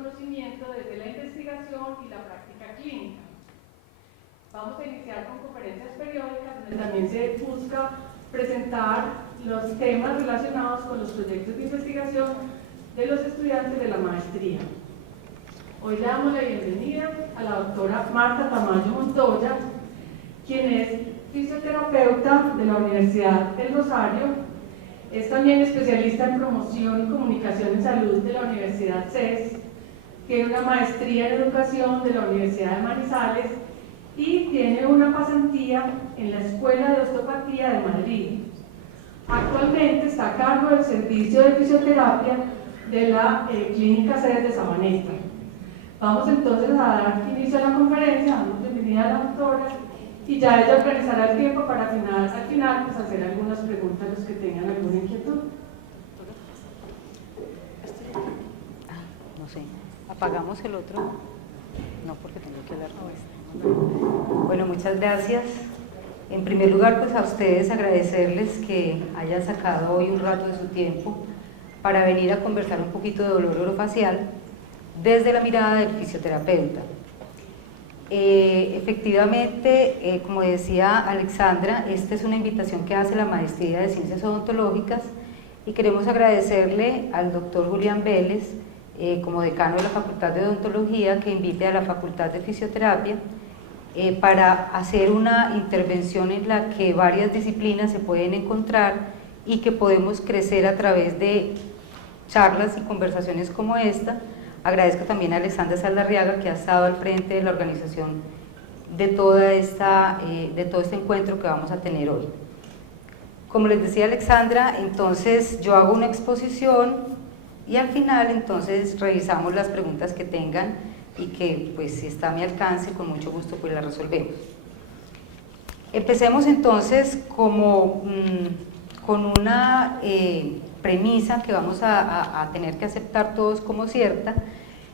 conocimiento desde la investigación y la práctica clínica. Vamos a iniciar con conferencias periódicas donde también se busca presentar los temas relacionados con los proyectos de investigación de los estudiantes de la maestría. Hoy le damos la bienvenida a la doctora Marta Tamayo Montoya, quien es fisioterapeuta de la Universidad del Rosario. Es también especialista en promoción y comunicación en salud de la Universidad CES, tiene una maestría en educación de la Universidad de Manizales y tiene una pasantía en la Escuela de Osteopatía de Madrid. Actualmente está a cargo del servicio de fisioterapia de la Clínica CES de Sabaneta. Vamos entonces a dar inicio a la conferencia, damos bienvenida a la doctora y ya ella organizará el tiempo para al final pues, hacer algunas preguntas a los que tengan alguna inquietud. No sé, apagamos el otro. No, porque tengo que hablar con este. Bueno, muchas gracias. En primer lugar, pues a ustedes agradecerles que hayan sacado hoy un rato de su tiempo para venir a conversar un poquito de dolor orofacial desde la mirada del fisioterapeuta. Efectivamente, como decía Alexandra, esta es una invitación que hace la Maestría de Ciencias Odontológicas y queremos agradecerle al doctor Julián Vélez, como decano de la Facultad de Odontología, que invite a la Facultad de Fisioterapia para hacer una intervención en la que varias disciplinas se pueden encontrar y que podemos crecer a través de charlas y conversaciones como esta. Agradezco también a Alexandra Saldarriaga, que ha estado al frente de la organización de todo este encuentro que vamos a tener hoy. Como les decía Alexandra, entonces yo hago una exposición y al final entonces revisamos las preguntas que tengan y que pues si está a mi alcance con mucho gusto pues las resolvemos. Empecemos entonces como con una premisa que vamos a tener que aceptar todos como cierta,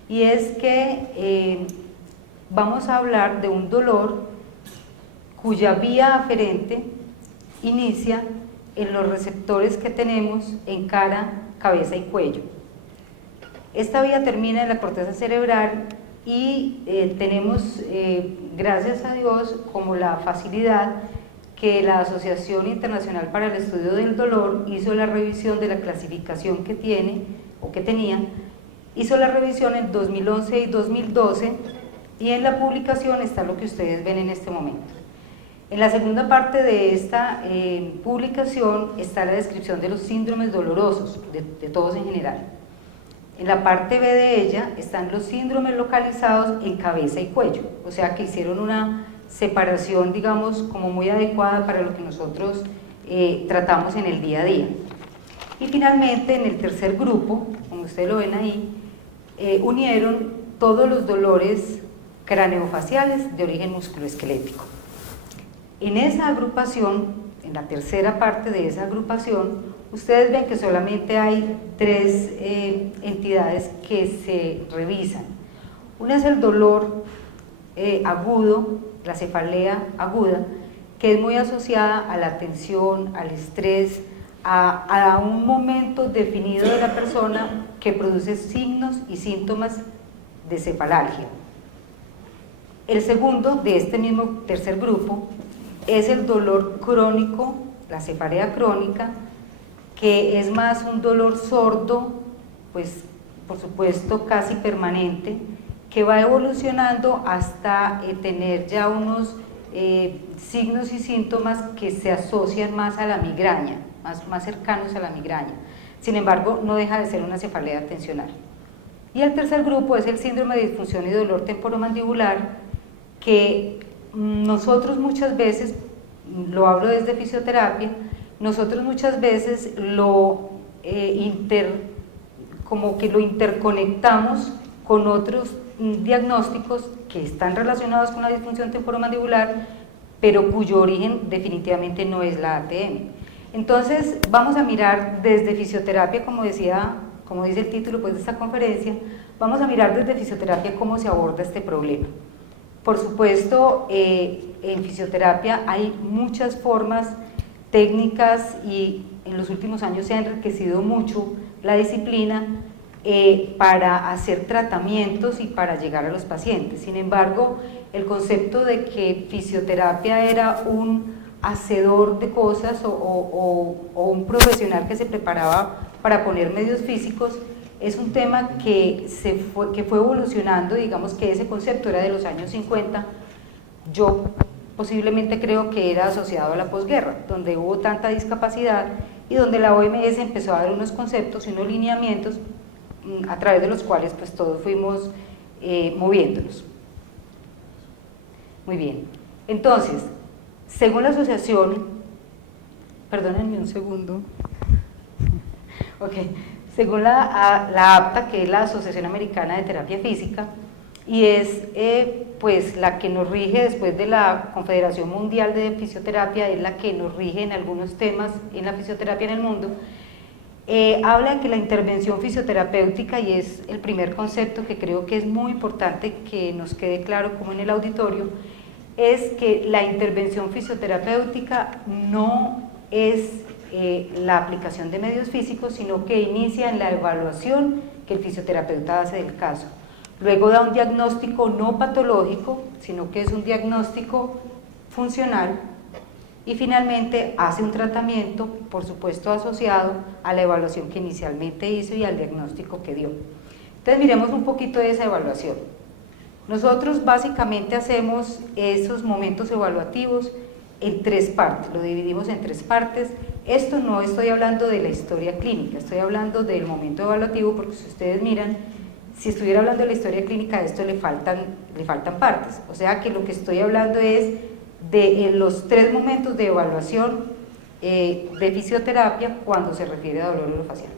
y es que vamos a hablar de un dolor cuya vía aferente inicia en los receptores que tenemos en cara, cabeza y cuello. Esta vía termina en la corteza cerebral y tenemos, gracias a Dios, como la facilidad que la Asociación Internacional para el Estudio del Dolor hizo la revisión de la clasificación que tiene, o que tenía, hizo la revisión en 2011 y 2012, y en la publicación está lo que ustedes ven en este momento. En la segunda parte de esta publicación está la descripción de los síndromes dolorosos, de todos en general. En la parte B de ella están los síndromes localizados en cabeza y cuello, o sea que hicieron una separación, digamos, como muy adecuada para lo que nosotros tratamos en el día a día. Y finalmente, en el tercer grupo, como ustedes lo ven ahí, unieron todos los dolores craneofaciales de origen musculoesquelético. En esa agrupación, en la tercera parte de esa agrupación, ustedes ven que solamente hay tres entidades que se revisan. Una es el dolor agudo, la cefalea aguda, que es muy asociada a la tensión, al estrés, a un momento definido de la persona que produce signos y síntomas de cefalalgia. El segundo de este mismo tercer grupo es el dolor crónico, la cefalea crónica, que es más un dolor sordo, pues por supuesto casi permanente, que va evolucionando hasta tener ya unos signos y síntomas que se asocian más a la migraña, más cercanos a la migraña. Sin embargo, no deja de ser una cefalea tensional. Y el tercer grupo es el síndrome de disfunción y dolor temporomandibular, que nosotros muchas veces, lo hablo desde fisioterapia, nosotros muchas veces como que lo interconectamos con otros diagnósticos que están relacionados con la disfunción temporomandibular, pero cuyo origen definitivamente no es la ATM. Entonces vamos a mirar desde fisioterapia, como dice el título pues, de esta conferencia, vamos a mirar desde fisioterapia cómo se aborda este problema. Por supuesto, en fisioterapia hay muchas formas, técnicas, y en los últimos años se ha enriquecido mucho la disciplina para hacer tratamientos y para llegar a los pacientes. Sin embargo, el concepto de que fisioterapia era un hacedor de cosas o un profesional que se preparaba para poner medios físicos es un tema que fue evolucionando. Digamos que ese concepto era de los años 50, yo posiblemente creo que era asociado a la posguerra, donde hubo tanta discapacidad y donde la OMS empezó a dar unos conceptos y unos lineamientos a través de los cuales pues todos fuimos moviéndonos. Muy bien, entonces, según la asociación, perdónenme un segundo, ok, según la APTA, que es la Asociación Americana de Terapia Física, y es pues la que nos rige después de la Confederación Mundial de Fisioterapia, es la que nos rige en algunos temas en la fisioterapia en el mundo. Habla de que la intervención fisioterapéutica, y es el primer concepto que creo que es muy importante que nos quede claro como en el auditorio, es que la intervención fisioterapéutica no es la aplicación de medios físicos, sino que inicia en la evaluación que el fisioterapeuta hace del caso. Luego da un diagnóstico no patológico, sino que es un diagnóstico funcional, y finalmente hace un tratamiento, por supuesto asociado a la evaluación que inicialmente hizo y al diagnóstico que dio. Entonces miremos un poquito de esa evaluación. Nosotros básicamente hacemos esos momentos evaluativos en tres partes, lo dividimos en tres partes. Esto no estoy hablando de la historia clínica, estoy hablando del momento evaluativo, porque si ustedes miran, si estuviera hablando de la historia clínica, a esto le faltan partes, o sea que lo que estoy hablando es de los tres momentos de evaluación de fisioterapia cuando se refiere a dolor orofacial.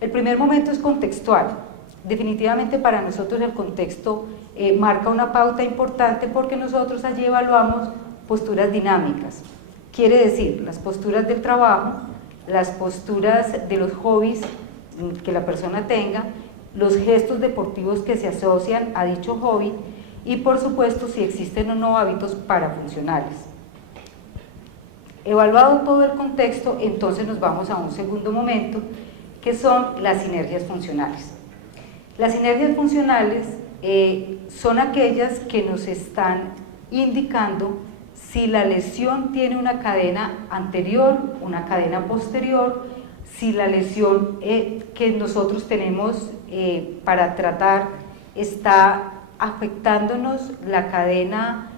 El primer momento es contextual. Definitivamente para nosotros el contexto marca una pauta importante, porque nosotros allí evaluamos posturas dinámicas, quiere decir las posturas del trabajo, las posturas de los hobbies que la persona tenga, los gestos deportivos que se asocian a dicho hobby y por supuesto si existen o no hábitos parafuncionales. Evaluado todo el contexto, entonces nos vamos a un segundo momento, que son las sinergias funcionales. Las sinergias funcionales son aquellas que nos están indicando si la lesión tiene una cadena anterior, una cadena posterior, si la lesión que nosotros tenemos para tratar está afectándonos la cadena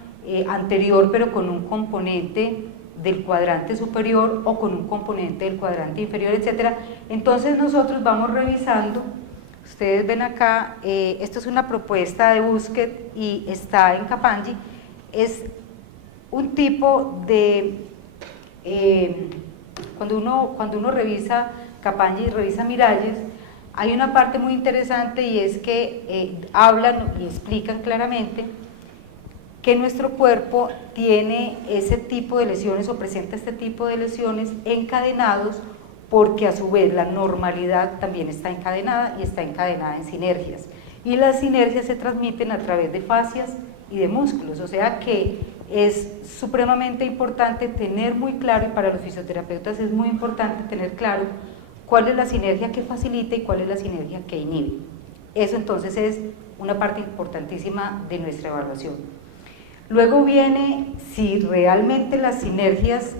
anterior, pero con un componente del cuadrante superior o con un componente del cuadrante inferior, etcétera. Entonces nosotros vamos revisando. Ustedes ven acá, esto es una propuesta de Busquet y está en Kapanji. Es un tipo de, cuando uno revisa Kapanji y revisa Miralles, hay una parte muy interesante, y es que hablan y explican claramente que nuestro cuerpo tiene ese tipo de lesiones o presenta este tipo de lesiones encadenados, porque a su vez la normalidad también está encadenada y está encadenada en sinergias, y las sinergias se transmiten a través de fascias y de músculos, o sea que es supremamente importante tener muy claro, y para los fisioterapeutas es muy importante tener claro cuál es la sinergia que facilita y cuál es la sinergia que inhibe. Eso entonces es una parte importantísima de nuestra evaluación. Luego viene si realmente las sinergias,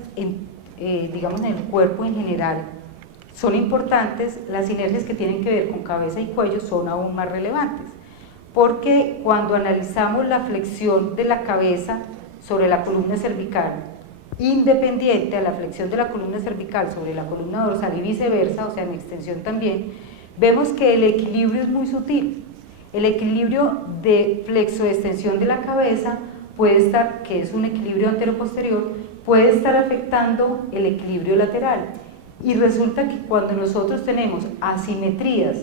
digamos en el cuerpo en general, son importantes. Las sinergias que tienen que ver con cabeza y cuello son aún más relevantes, porque cuando analizamos la flexión de la cabeza sobre la columna cervical, independiente a la flexión de la columna cervical sobre la columna dorsal y viceversa, o sea en extensión también, vemos que el equilibrio es muy sutil. El equilibrio de flexo-extensión de la cabeza puede estar, que es un equilibrio antero-posterior, puede estar afectando el equilibrio lateral, y resulta que cuando nosotros tenemos asimetrías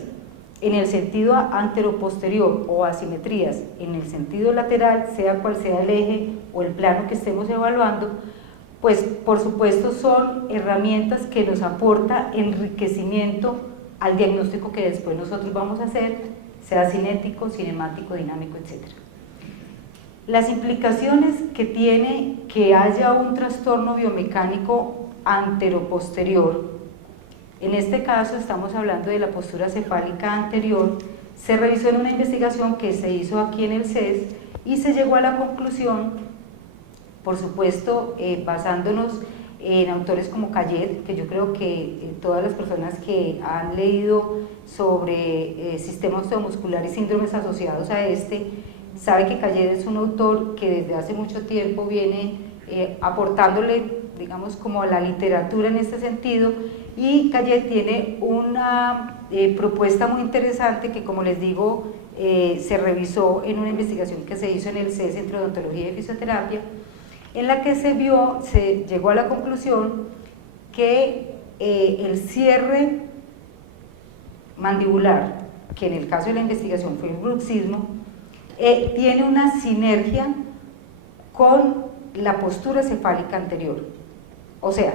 en el sentido antero-posterior o asimetrías en el sentido lateral, sea cual sea el eje o el plano que estemos evaluando, pues por supuesto son herramientas que nos aporta enriquecimiento al diagnóstico que después nosotros vamos a hacer, sea cinético, cinemático, dinámico, etc. Las implicaciones que tiene que haya un trastorno biomecánico anteroposterior En este caso estamos hablando de la postura cefálica anterior. Se revisó en una investigación que se hizo aquí en el CES y se llegó a la conclusión, por supuesto, basándonos en autores como Cayet, que yo creo que todas las personas que han leído sobre sistema osteomuscular y síndromes asociados a este, sabe que Cayet es un autor que desde hace mucho tiempo viene aportándole, digamos, como a la literatura en este sentido, y Cayet tiene una propuesta muy interesante que, como les digo, se revisó en una investigación que se hizo en el CES, Centro de Odontología y Fisioterapia, en la que se llegó a la conclusión que el cierre mandibular, que en el caso de la investigación fue el bruxismo, tiene una sinergia con la postura cefálica anterior. O sea,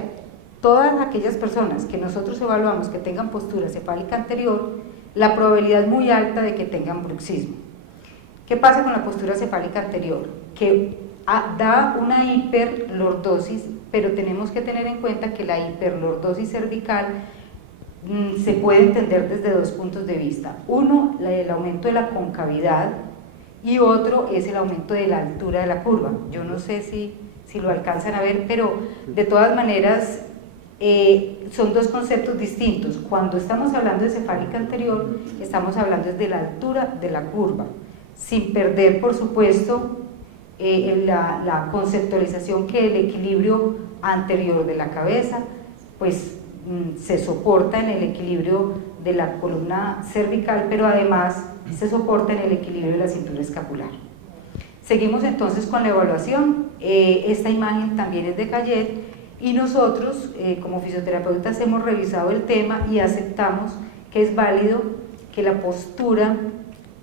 todas aquellas personas que nosotros evaluamos que tengan postura cefálica anterior, la probabilidad es muy alta de que tengan bruxismo. ¿Qué pasa con la postura cefálica anterior? Que da una hiperlordosis, pero tenemos que tener en cuenta que la hiperlordosis cervical se puede entender desde dos puntos de vista. Uno, el aumento de la concavidad, y otro es el aumento de la altura de la curva. Yo no sé si lo alcanzan a ver, pero de todas maneras son dos conceptos distintos. Cuando estamos hablando de cefálica anterior, estamos hablando de la altura de la curva, sin perder, por supuesto, la conceptualización que el equilibrio anterior de la cabeza pues se soporta en el equilibrio de la columna cervical, pero además se soporta en el equilibrio de la cintura escapular. Seguimos entonces con la evaluación. Esta imagen también es de Cayet y nosotros como fisioterapeutas hemos revisado el tema y aceptamos que es válido que la postura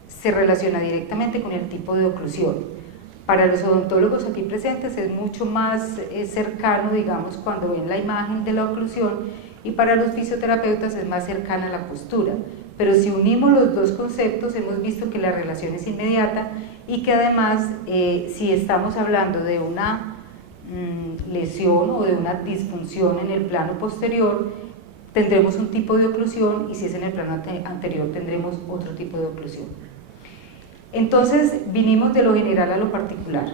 se relaciona directamente con el tipo de oclusión. Para los odontólogos aquí presentes es mucho más cercano, digamos, cuando ven la imagen de la oclusión, y para los fisioterapeutas es más cercana a la postura. Pero si unimos los dos conceptos, hemos visto que la relación es inmediata y que además, si estamos hablando de una lesión o de una disfunción en el plano posterior, tendremos un tipo de oclusión, y si es en el plano anterior tendremos otro tipo de oclusión. Entonces vinimos de lo general a lo particular,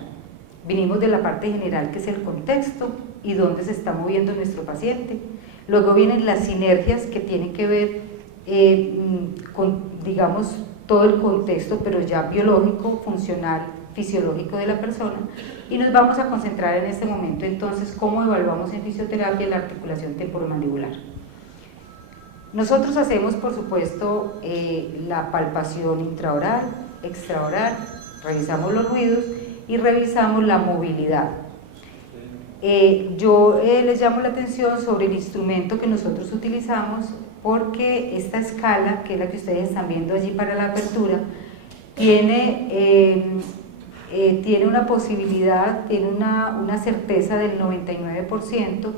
vinimos de la parte general, que es el contexto y dónde se está moviendo nuestro paciente. Luego vienen las sinergias que tienen que ver con, digamos, todo el contexto, pero ya biológico, funcional, fisiológico de la persona, y nos vamos a concentrar en este momento entonces cómo evaluamos en fisioterapia la articulación temporomandibular. Nosotros hacemos, por supuesto, la palpación intraoral, extraoral, revisamos los ruidos y revisamos la movilidad. Yo les llamo la atención sobre el instrumento que nosotros utilizamos, porque esta escala, que es la que ustedes están viendo allí para la apertura, tiene una posibilidad, tiene una certeza del 99%,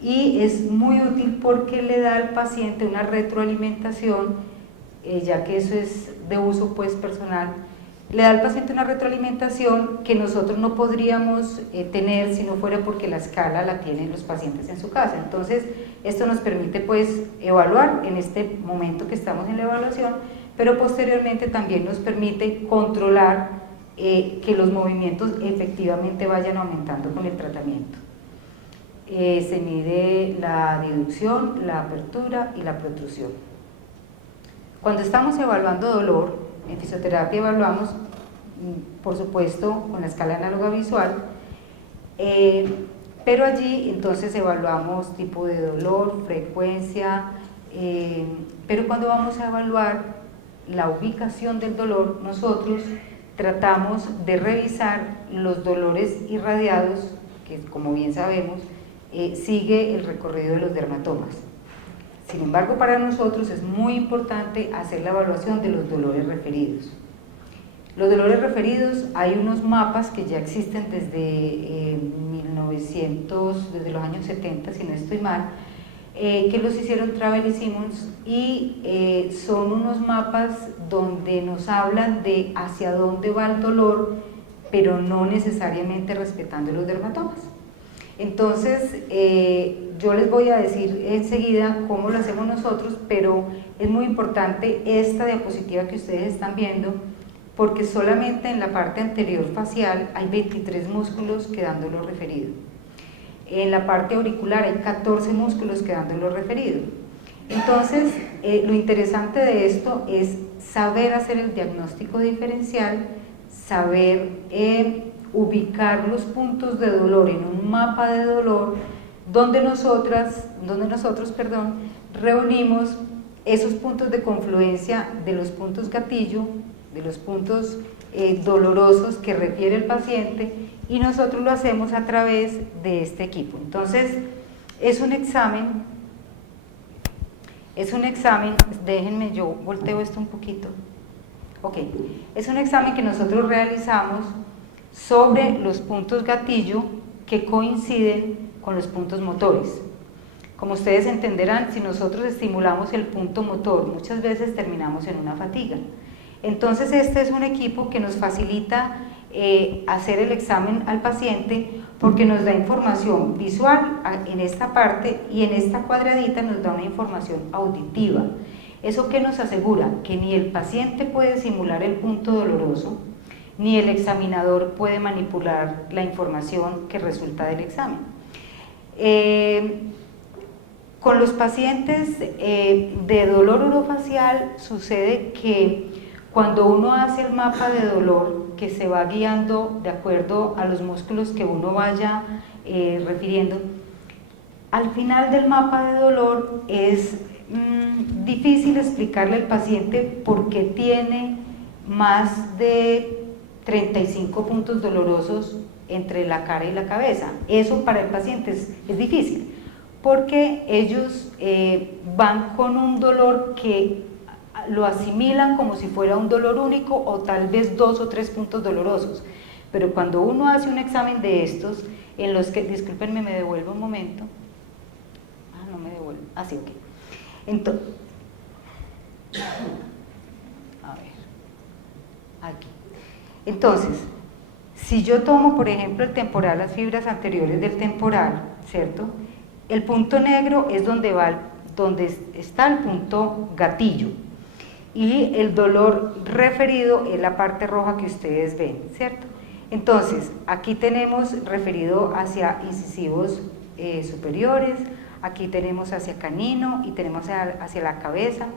y es muy útil porque le da al paciente una retroalimentación, ya que eso es de uso pues personal, le da al paciente una retroalimentación que nosotros no podríamos tener si no fuera porque la escala la tienen los pacientes en su casa. Entonces esto nos permite pues evaluar en este momento que estamos en la evaluación, pero posteriormente también nos permite controlar que los movimientos efectivamente vayan aumentando con el tratamiento. Se mide la diducción, la apertura y la protrusión. Cuando estamos evaluando dolor, en fisioterapia evaluamos, por supuesto, con la escala análoga visual, pero allí entonces evaluamos tipo de dolor, frecuencia, pero cuando vamos a evaluar la ubicación del dolor, nosotros tratamos de revisar los dolores irradiados, que como bien sabemos, sigue el recorrido de los dermatomas. Sin embargo, para nosotros es muy importante hacer la evaluación de los dolores referidos. Los dolores referidos, hay unos mapas que ya existen desde 1900, desde los años 70, si no estoy mal, que los hicieron Travel y Simmons, y son unos mapas donde nos hablan de hacia dónde va el dolor, pero no necesariamente respetando los dermatomas. Entonces, yo les voy a decir enseguida cómo lo hacemos nosotros, pero es muy importante esta diapositiva que ustedes están viendo, porque solamente en la parte anterior facial hay 23 músculos quedando lo referido. En la parte auricular hay 14 músculos quedando lo referido. Entonces, lo interesante de esto es saber hacer el diagnóstico diferencial, saber ubicar los puntos de dolor en un mapa de dolor donde nosotros reunimos esos puntos de confluencia de los puntos gatillo, de los puntos dolorosos que refiere el paciente, y nosotros lo hacemos a través de este equipo. Entonces, es un examen, déjenme yo volteo esto un poquito. Ok, es un examen que nosotros realizamos sobre los puntos gatillo que coinciden con los puntos motores. Como ustedes entenderán, si nosotros estimulamos el punto motor, muchas veces terminamos en una fatiga. Entonces, este es un equipo que nos facilita hacer el examen al paciente, porque nos da información visual en esta parte, y en esta cuadradita nos da una información auditiva. ¿Eso qué nos asegura? Que ni el paciente puede simular el punto doloroso, ni el examinador puede manipular la información que resulta del examen. Con los pacientes de dolor orofacial sucede que cuando uno hace el mapa de dolor, que se va guiando de acuerdo a los músculos que uno vaya refiriendo, al final del mapa de dolor es difícil explicarle al paciente por qué tiene más de 35 puntos dolorosos entre la cara y la cabeza. Eso para el paciente es difícil, porque ellos van con un dolor que lo asimilan como si fuera un dolor único, o tal vez 2 o 3 puntos dolorosos. Pero cuando uno hace un examen de estos, en los que, discúlpenme, me devuelvo un momento. No me devuelvo, así, ok. Entonces, a ver, aquí. Entonces, si yo tomo, por ejemplo, el temporal, las fibras anteriores del temporal, ¿cierto? El punto negro es donde está el punto gatillo, y el dolor referido es la parte roja que ustedes ven, ¿cierto? Entonces, aquí tenemos referido hacia incisivos superiores, aquí tenemos hacia canino y tenemos hacia la cabeza.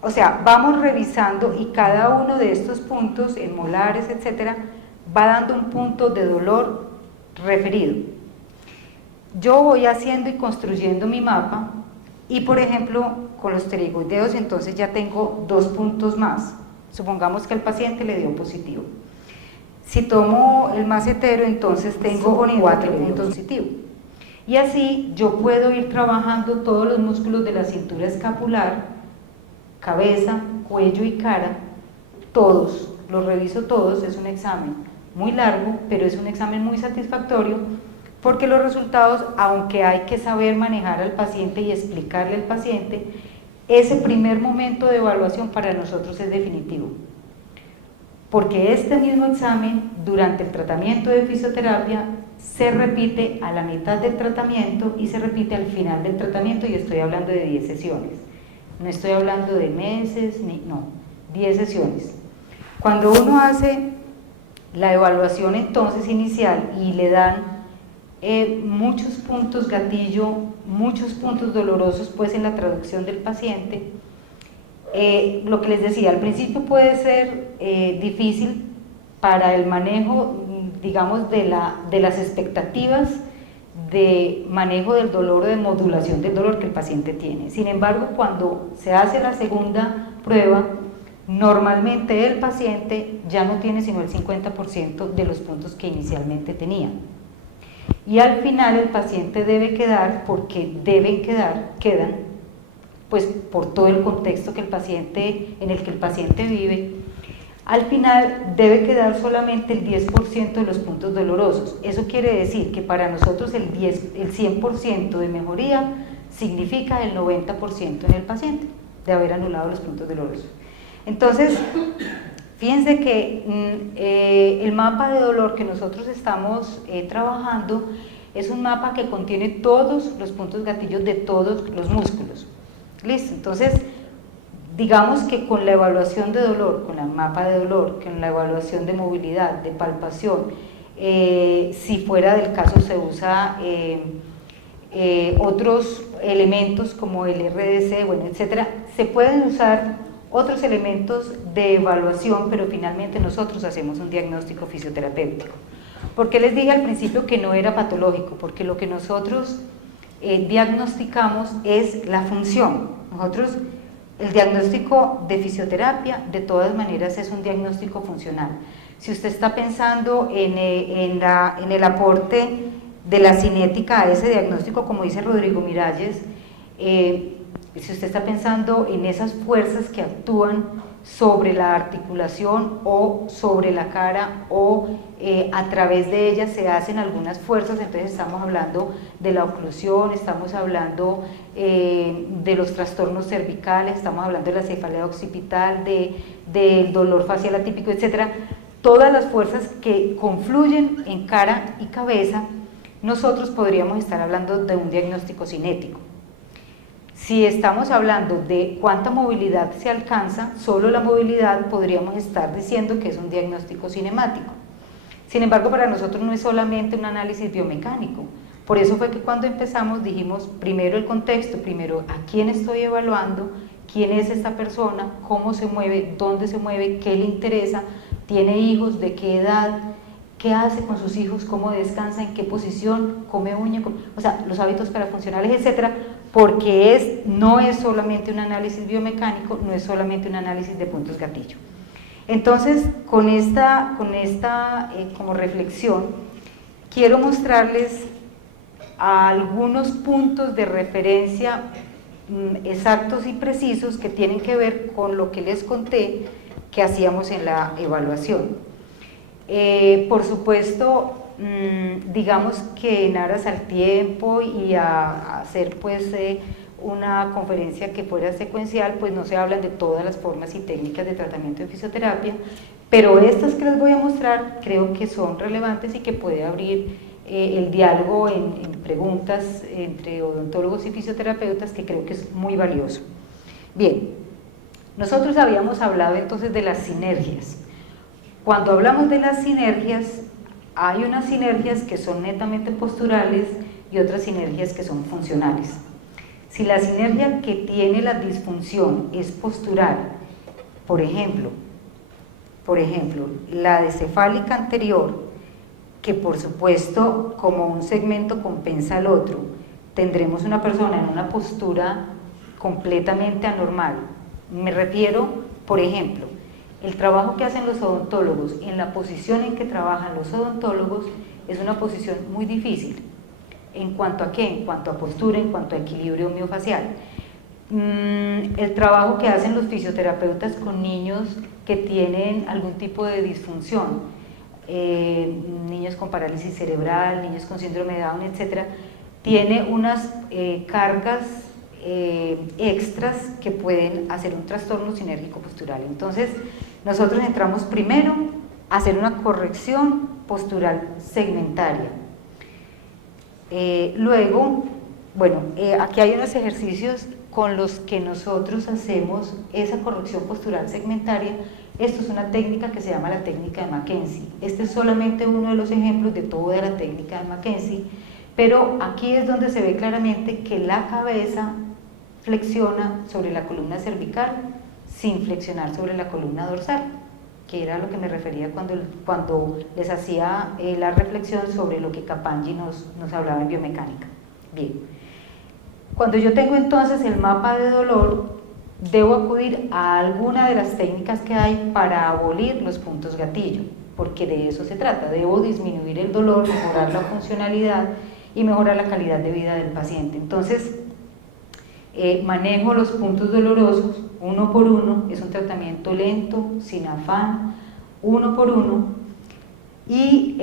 O sea, vamos revisando, y cada uno de estos puntos en molares, etcétera, va dando un punto de dolor referido. Yo voy haciendo y construyendo mi mapa, y por ejemplo con los pterigoideos entonces ya tengo 2 puntos más. Supongamos que el paciente le dio positivo. Si tomo el macetero, entonces tengo 4 puntos positivos. Y así yo puedo ir trabajando todos los músculos de la cintura escapular, cabeza, cuello y cara, todos, los reviso todos. Es un examen muy largo, pero es un examen muy satisfactorio, porque los resultados, aunque hay que saber manejar al paciente y explicarle al paciente, ese primer momento de evaluación para nosotros es definitivo, porque este mismo examen durante el tratamiento de fisioterapia se repite a la mitad del tratamiento y se repite al final del tratamiento, y estoy hablando de 10 sesiones, no estoy hablando de meses, no, 10 sesiones. Cuando uno hace la evaluación entonces inicial y le dan muchos puntos gatillo, muchos puntos dolorosos, pues en la traducción del paciente, lo que les decía, al principio puede ser difícil para el manejo, digamos, de las expectativas de manejo del dolor o de modulación del dolor que el paciente tiene. Sin embargo, cuando se hace la segunda prueba, normalmente el paciente ya no tiene sino el 50% de los puntos que inicialmente tenía. Y al final el paciente debe quedar, porque quedan, pues por todo el contexto en el que el paciente vive, al final debe quedar solamente el 10% de los puntos dolorosos. Eso quiere decir que para nosotros el 100% de mejoría significa el 90% en el paciente, de haber anulado los puntos dolorosos. Entonces, fíjense que el mapa de dolor que nosotros estamos trabajando es un mapa que contiene todos los puntos gatillos de todos los músculos. ¿Listo? Entonces, digamos que con la evaluación de dolor, con el mapa de dolor, con la evaluación de movilidad, de palpación, si fuera del caso se usa otros elementos como el RDC, bueno, etcétera, se pueden usar otros elementos de evaluación, pero finalmente nosotros hacemos un diagnóstico fisioterapéutico. ¿Por qué les dije al principio que no era patológico? Porque lo que nosotros diagnosticamos es la función. Nosotros, el diagnóstico de fisioterapia, de todas maneras, es un diagnóstico funcional. Si usted está pensando en el aporte de la cinética a ese diagnóstico, como dice Rodrigo Miralles, si usted está pensando en esas fuerzas que actúan sobre la articulación o sobre la cara o a través de ellas se hacen algunas fuerzas, entonces estamos hablando de la oclusión, estamos hablando de los trastornos cervicales, estamos hablando de la cefalea occipital, del dolor facial atípico, etcétera. Todas las fuerzas que confluyen en cara y cabeza, nosotros podríamos estar hablando de un diagnóstico cinético. Si estamos hablando de cuánta movilidad se alcanza, solo la movilidad, podríamos estar diciendo que es un diagnóstico cinemático. Sin embargo, para nosotros no es solamente un análisis biomecánico. Por eso fue que cuando empezamos dijimos primero el contexto, primero a quién estoy evaluando, quién es esta persona, cómo se mueve, dónde se mueve, qué le interesa, tiene hijos, de qué edad, qué hace con sus hijos, cómo descansa, en qué posición, come uña, o sea, los hábitos parafuncionales, etcétera, porque no es solamente un análisis biomecánico, no es solamente un análisis de puntos gatillo. Entonces, con esta como reflexión, quiero mostrarles algunos puntos de referencia exactos y precisos que tienen que ver con lo que les conté que hacíamos en la evaluación. Por supuesto, digamos que en aras al tiempo y a hacer pues una conferencia que fuera secuencial, pues no se hablan de todas las formas y técnicas de tratamiento en fisioterapia, pero estas que les voy a mostrar creo que son relevantes y que puede abrir el diálogo en preguntas entre odontólogos y fisioterapeutas, que creo que es muy valioso. Bien, nosotros habíamos hablado entonces de las sinergias. Cuando hablamos de las sinergias, hay unas sinergias que son netamente posturales y otras sinergias que son funcionales. Si la sinergia que tiene la disfunción es postural, por ejemplo, la de cefálica anterior, que por supuesto como un segmento compensa al otro, tendremos una persona en una postura completamente anormal. Me refiero, por ejemplo, el trabajo que hacen los odontólogos en la posición en que trabajan los odontólogos es una posición muy difícil. ¿En cuanto a qué? En cuanto a postura, en cuanto a equilibrio miofacial. El trabajo que hacen los fisioterapeutas con niños que tienen algún tipo de disfunción, niños con parálisis cerebral, niños con síndrome de Down, etc., tiene unas cargas extras que pueden hacer un trastorno sinérgico postural. Entonces, nosotros entramos primero a hacer una corrección postural segmentaria. Luego, bueno, aquí hay unos ejercicios con los que nosotros hacemos esa corrección postural segmentaria. Esto es una técnica que se llama la técnica de Mackenzie. Este es solamente uno de los ejemplos de toda la técnica de Mackenzie, pero aquí es donde se ve claramente que la cabeza flexiona sobre la columna cervical sin flexionar sobre la columna dorsal, que era a lo que me refería cuando les hacía la reflexión sobre lo que Capangi nos hablaba en biomecánica. Bien, cuando yo tengo entonces el mapa de dolor, debo acudir a alguna de las técnicas que hay para abolir los puntos gatillo, porque de eso se trata. Debo disminuir el dolor, mejorar la funcionalidad y mejorar la calidad de vida del paciente. Entonces, manejo los puntos dolorosos uno por uno, es un tratamiento lento, sin afán, uno por uno, y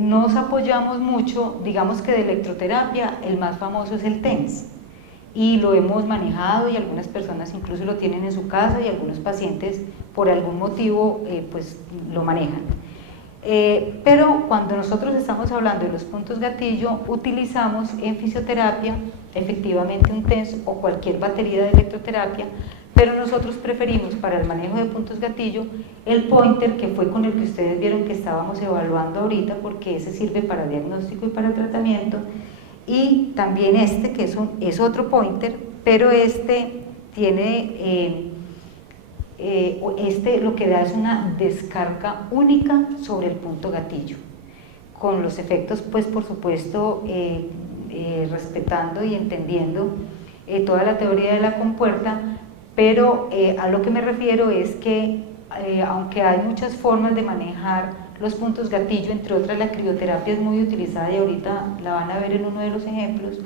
nos apoyamos mucho, digamos que de electroterapia, el más famoso es el TENS, y lo hemos manejado y algunas personas incluso lo tienen en su casa y algunos pacientes por algún motivo pues lo manejan. Pero cuando nosotros estamos hablando de los puntos gatillo, utilizamos en fisioterapia efectivamente un TENS o cualquier batería de electroterapia, pero nosotros preferimos para el manejo de puntos gatillo el pointer, que fue con el que ustedes vieron que estábamos evaluando ahorita, porque ese sirve para diagnóstico y para tratamiento, y también este, que es otro pointer, pero este tiene, lo que da es una descarga única sobre el punto gatillo, con los efectos, pues por supuesto, respetando y entendiendo toda la teoría de la compuerta, pero a lo que me refiero es que aunque hay muchas formas de manejar los puntos gatillo, entre otras la crioterapia es muy utilizada y ahorita la van a ver en uno de los ejemplos,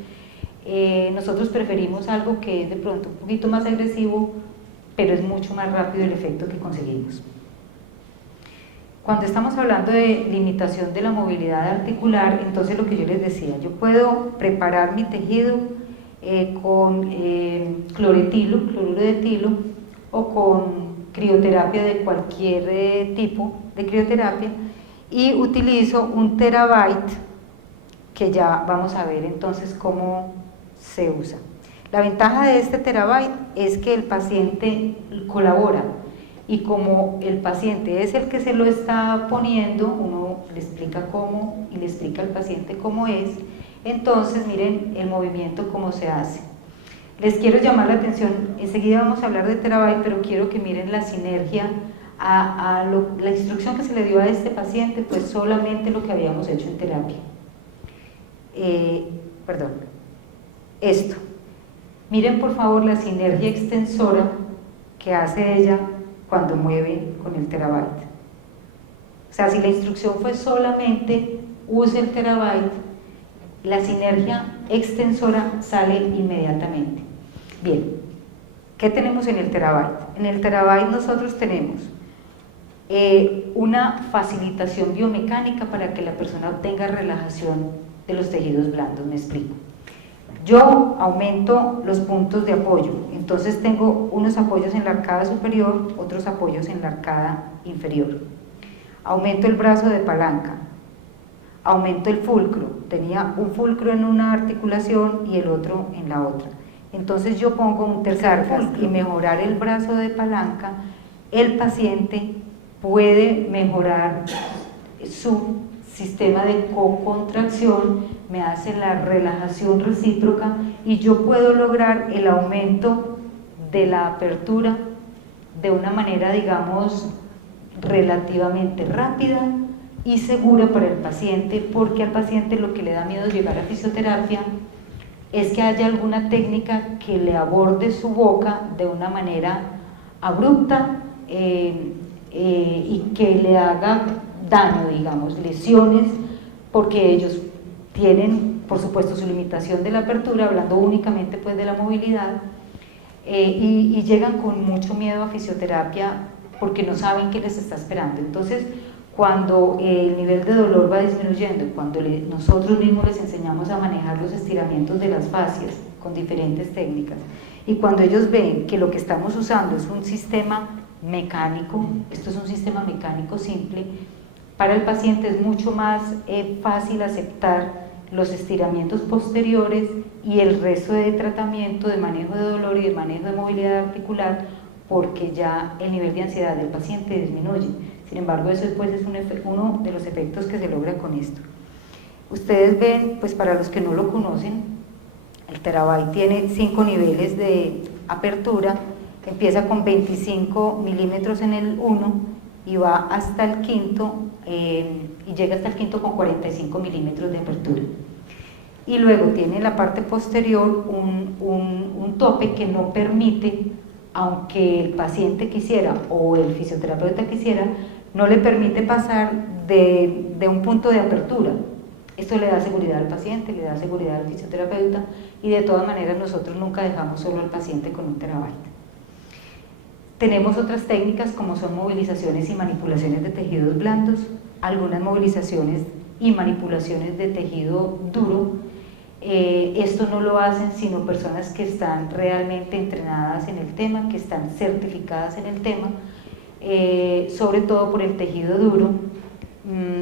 nosotros preferimos algo que es de pronto un poquito más agresivo, pero es mucho más rápido el efecto que conseguimos. Cuando estamos hablando de limitación de la movilidad articular, entonces lo que yo les decía, yo puedo preparar mi tejido con cloretilo, cloruro de etilo, o con crioterapia de cualquier tipo de crioterapia, y utilizo un terabyte, que ya vamos a ver entonces cómo se usa. La ventaja de este terabyte es que el paciente colabora, y como el paciente es el que se lo está poniendo, uno le explica cómo y le explica al paciente cómo es. Entonces miren el movimiento cómo se hace. Les quiero llamar la atención, enseguida vamos a hablar de terabyte, pero quiero que miren la sinergia la instrucción que se le dio a este paciente fue solamente lo que habíamos hecho en terapia. Esto. Miren por favor la sinergia extensora que hace ella cuando mueve con el terabyte. O sea, si la instrucción fue solamente use el terabyte, la sinergia extensora sale inmediatamente. Bien, ¿qué tenemos en el terabyte? En el terabyte nosotros tenemos una facilitación biomecánica para que la persona obtenga relajación de los tejidos blandos, me explico. Yo aumento los puntos de apoyo, entonces tengo unos apoyos en la arcada superior, otros apoyos en la arcada inferior. Aumento el brazo de palanca, aumento el fulcro, tenía un fulcro en una articulación y el otro en la otra. Entonces yo pongo un tercer fulcro y mejorar el brazo de palanca, el paciente puede mejorar su sistema de cocontracción, me hace la relajación recíproca y yo puedo lograr el aumento de la apertura de una manera, digamos, relativamente rápida y segura para el paciente, porque al paciente lo que le da miedo llegar a fisioterapia es que haya alguna técnica que le aborde su boca de una manera abrupta y que le haga daño, digamos, lesiones, porque ellos tienen, por supuesto, su limitación de la apertura, hablando únicamente pues de la movilidad, y llegan con mucho miedo a fisioterapia porque no saben qué les está esperando. Entonces, cuando el nivel de dolor va disminuyendo, cuando nosotros mismos les enseñamos a manejar los estiramientos de las fascias con diferentes técnicas, y cuando ellos ven que lo que estamos usando es un sistema mecánico, esto es un sistema mecánico simple, para el paciente es mucho más fácil aceptar los estiramientos posteriores y el resto de tratamiento de manejo de dolor y de manejo de movilidad articular, porque ya el nivel de ansiedad del paciente disminuye. Sin embargo, eso después es uno de los efectos que se logra con esto. Ustedes ven, pues para los que no lo conocen, el terabyte tiene 5 niveles de apertura, empieza con 25 milímetros en el 1 y va hasta el quinto, y llega hasta el quinto con 45 milímetros de apertura. Y luego tiene en la parte posterior un tope que no permite, aunque el paciente quisiera o el fisioterapeuta quisiera, no le permite pasar de un punto de apertura. Esto le da seguridad al paciente, le da seguridad al fisioterapeuta, y de todas maneras nosotros nunca dejamos solo al paciente con un terabyte. Tenemos otras técnicas como son movilizaciones y manipulaciones de tejidos blandos, algunas movilizaciones y manipulaciones de tejido duro. Esto no lo hacen sino personas que están realmente entrenadas en el tema, que están certificadas en el tema, sobre todo por el tejido duro.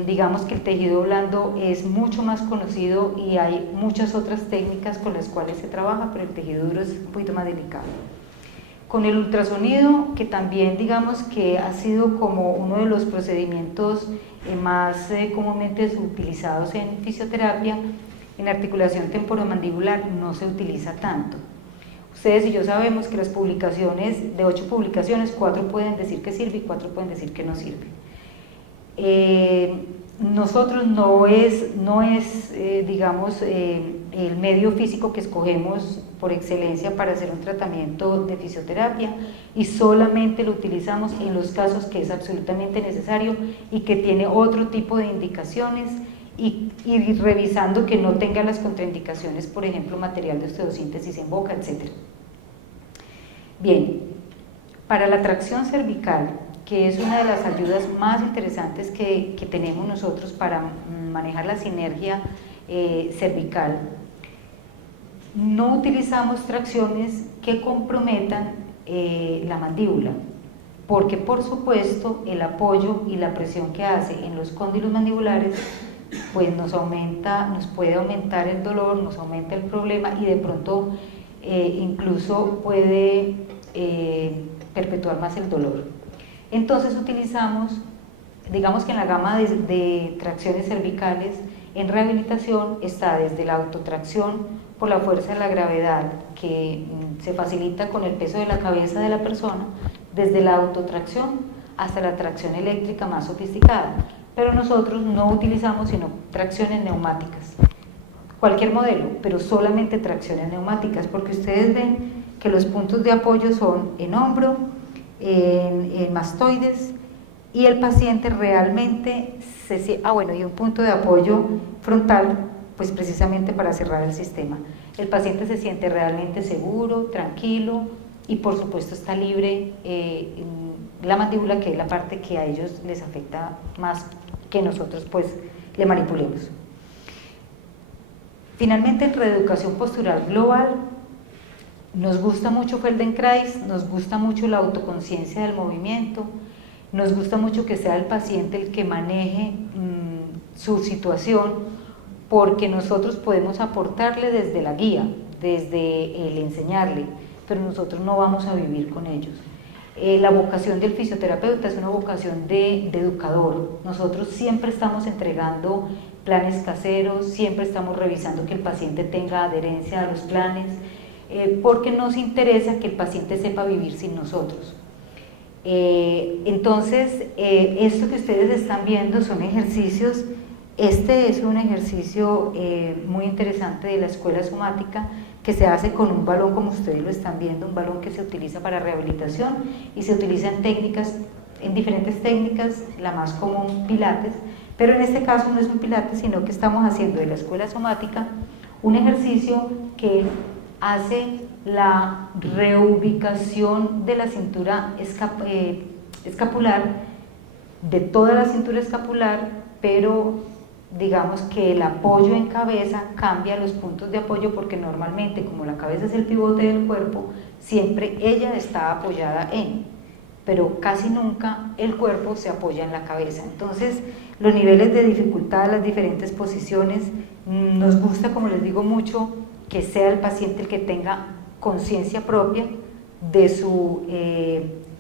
digamos que el tejido blando es mucho más conocido y hay muchas otras técnicas con las cuales se trabaja, pero el tejido duro es un poquito más delicado. Con el ultrasonido, que también digamos que ha sido como uno de los procedimientos más comúnmente utilizados en fisioterapia, en articulación temporomandibular no se utiliza tanto. Ustedes y yo sabemos que las publicaciones, de 8 publicaciones, 4 pueden decir que sirve y 4 pueden decir que no sirve. Nosotros no es digamos, el medio físico que escogemos por excelencia para hacer un tratamiento de fisioterapia y solamente lo utilizamos en los casos que es absolutamente necesario y que tiene otro tipo de indicaciones y revisando que no tenga las contraindicaciones, por ejemplo, material de osteosíntesis en boca, etc. Bien, para la tracción cervical, que es una de las ayudas más interesantes que tenemos nosotros para manejar la sinergia cervical, no utilizamos tracciones que comprometan la mandíbula, porque por supuesto el apoyo y la presión que hace en los cóndilos mandibulares pues nos puede aumentar el dolor, nos aumenta el problema y de pronto incluso puede perpetuar más el dolor. Entonces utilizamos, digamos que en la gama de tracciones cervicales, en rehabilitación está desde la autotracción por la fuerza de la gravedad que se facilita con el peso de la cabeza de la persona, desde la autotracción hasta la tracción eléctrica más sofisticada, pero nosotros no utilizamos sino tracciones neumáticas, cualquier modelo, pero solamente tracciones neumáticas, porque ustedes ven que los puntos de apoyo son en hombro, en mastoides, y el paciente realmente y un punto de apoyo frontal, pues precisamente para cerrar el sistema. El paciente se siente realmente seguro, tranquilo y por supuesto está libre la mandíbula, que es la parte que a ellos les afecta más que nosotros pues le manipulemos. Finalmente, en reeducación postural global, nos gusta mucho Feldenkrais, nos gusta mucho la autoconciencia del movimiento, nos gusta mucho que sea el paciente el que maneje su situación, porque nosotros podemos aportarle desde la guía, desde el enseñarle, pero nosotros no vamos a vivir con ellos. La vocación del fisioterapeuta es una vocación de educador. Nosotros siempre estamos entregando planes caseros, siempre estamos revisando que el paciente tenga adherencia a los planes, porque nos interesa que el paciente sepa vivir sin nosotros. Entonces, esto que ustedes están viendo son ejercicios. Este es un ejercicio muy interesante de la escuela somática que se hace con un balón, como ustedes lo están viendo, un balón que se utiliza para rehabilitación y se utiliza en diferentes técnicas, la más común pilates, pero en este caso no es un pilates, sino que estamos haciendo de la escuela somática un ejercicio que hace la reubicación de la cintura escapular, de toda la cintura escapular, pero digamos que el apoyo en cabeza cambia los puntos de apoyo, porque normalmente, como la cabeza es el pivote del cuerpo, siempre ella está apoyada pero casi nunca el cuerpo se apoya en la cabeza. Entonces, los niveles de dificultad, las diferentes posiciones, nos gusta, como les digo, mucho que sea el paciente el que tenga conciencia propia de su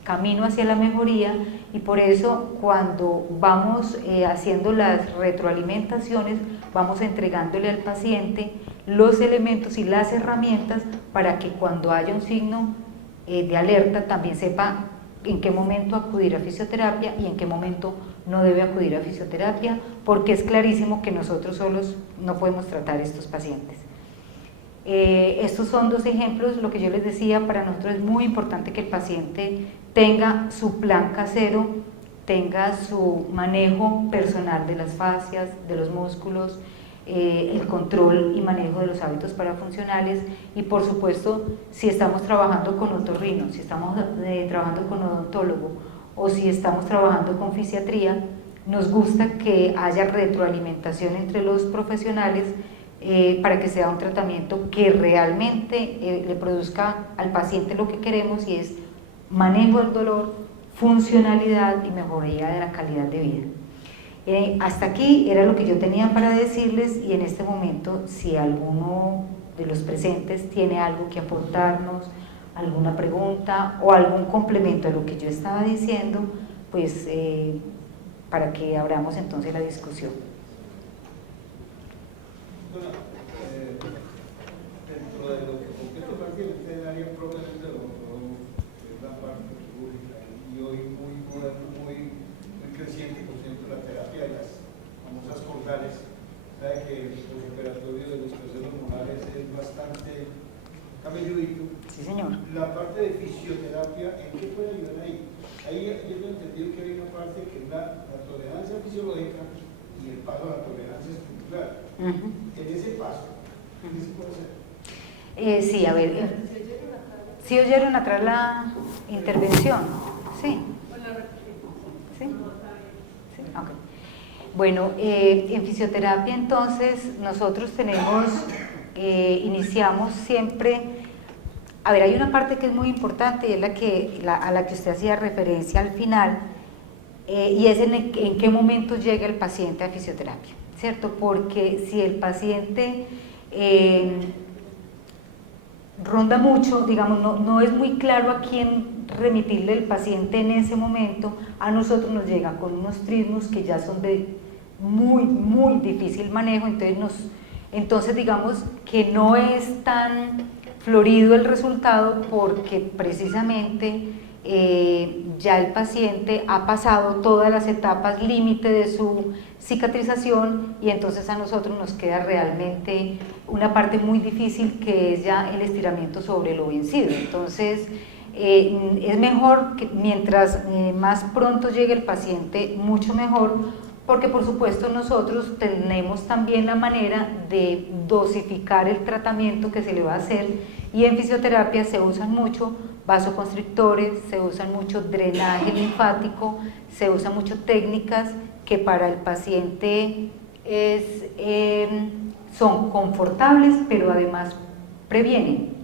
camino hacia la mejoría, y por eso cuando vamos haciendo las retroalimentaciones vamos entregándole al paciente los elementos y las herramientas para que cuando haya un signo de alerta también sepa en qué momento acudir a fisioterapia y en qué momento no debe acudir a fisioterapia, porque es clarísimo que nosotros solos no podemos tratar a estos pacientes. Estos son 2 ejemplos. Lo que yo les decía, para nosotros es muy importante que el paciente tenga su plan casero, tenga su manejo personal de las fascias, de los músculos, el control y manejo de los hábitos parafuncionales, y por supuesto, si estamos trabajando con otorrino, si estamos trabajando con odontólogo o si estamos trabajando con fisiatría, nos gusta que haya retroalimentación entre los profesionales para que sea un tratamiento que realmente le produzca al paciente lo que queremos, y es manejo del dolor, funcionalidad y mejoría de la calidad de vida. Hasta aquí era lo que yo tenía para decirles y en este momento si alguno de los presentes tiene algo que aportarnos, alguna pregunta o algún complemento a lo que yo estaba diciendo, pues para que abramos entonces la discusión. Bueno, dentro de lo que compete prácticamente el área propiamente de que es la parte quirúrgica y hoy muy moderno, muy creciente, por ejemplo, la terapia de las famosas cordales, sabe que el operatorio de los procesos hormonales es bastante camelludito. Sí, señor. La parte de fisioterapia, ¿en qué puede ayudar ahí? Ahí yo tengo entendido que hay una parte que es la tolerancia fisiológica y el paso a la tolerancia estructural. En ese paso, ¿qué se puede hacer? Sí, a ver, ¿sí oyeron atrás la intervención? Sí. ¿Sí? ¿Sí? Okay. Bueno, en fisioterapia entonces nosotros tenemos, iniciamos siempre, a ver, hay una parte que es muy importante y es a la que usted hacía referencia al final, y es en qué momento llega el paciente a fisioterapia, ¿cierto? Porque si el paciente ronda mucho, digamos, no es muy claro a quién remitirle el paciente en ese momento, a nosotros nos llega con unos trismos que ya son de muy difícil manejo, entonces digamos que no es tan florido el resultado porque precisamente ya el paciente ha pasado todas las etapas límite de su cicatrización y entonces a nosotros nos queda realmente una parte muy difícil que es ya el estiramiento sobre lo vencido. Entonces es mejor que mientras más pronto llegue el paciente mucho mejor, porque por supuesto nosotros tenemos también la manera de dosificar el tratamiento que se le va a hacer y en fisioterapia se usan mucho vasoconstrictores, se usan mucho drenaje linfático, se usan mucho técnicas que para el paciente son confortables, pero además previenen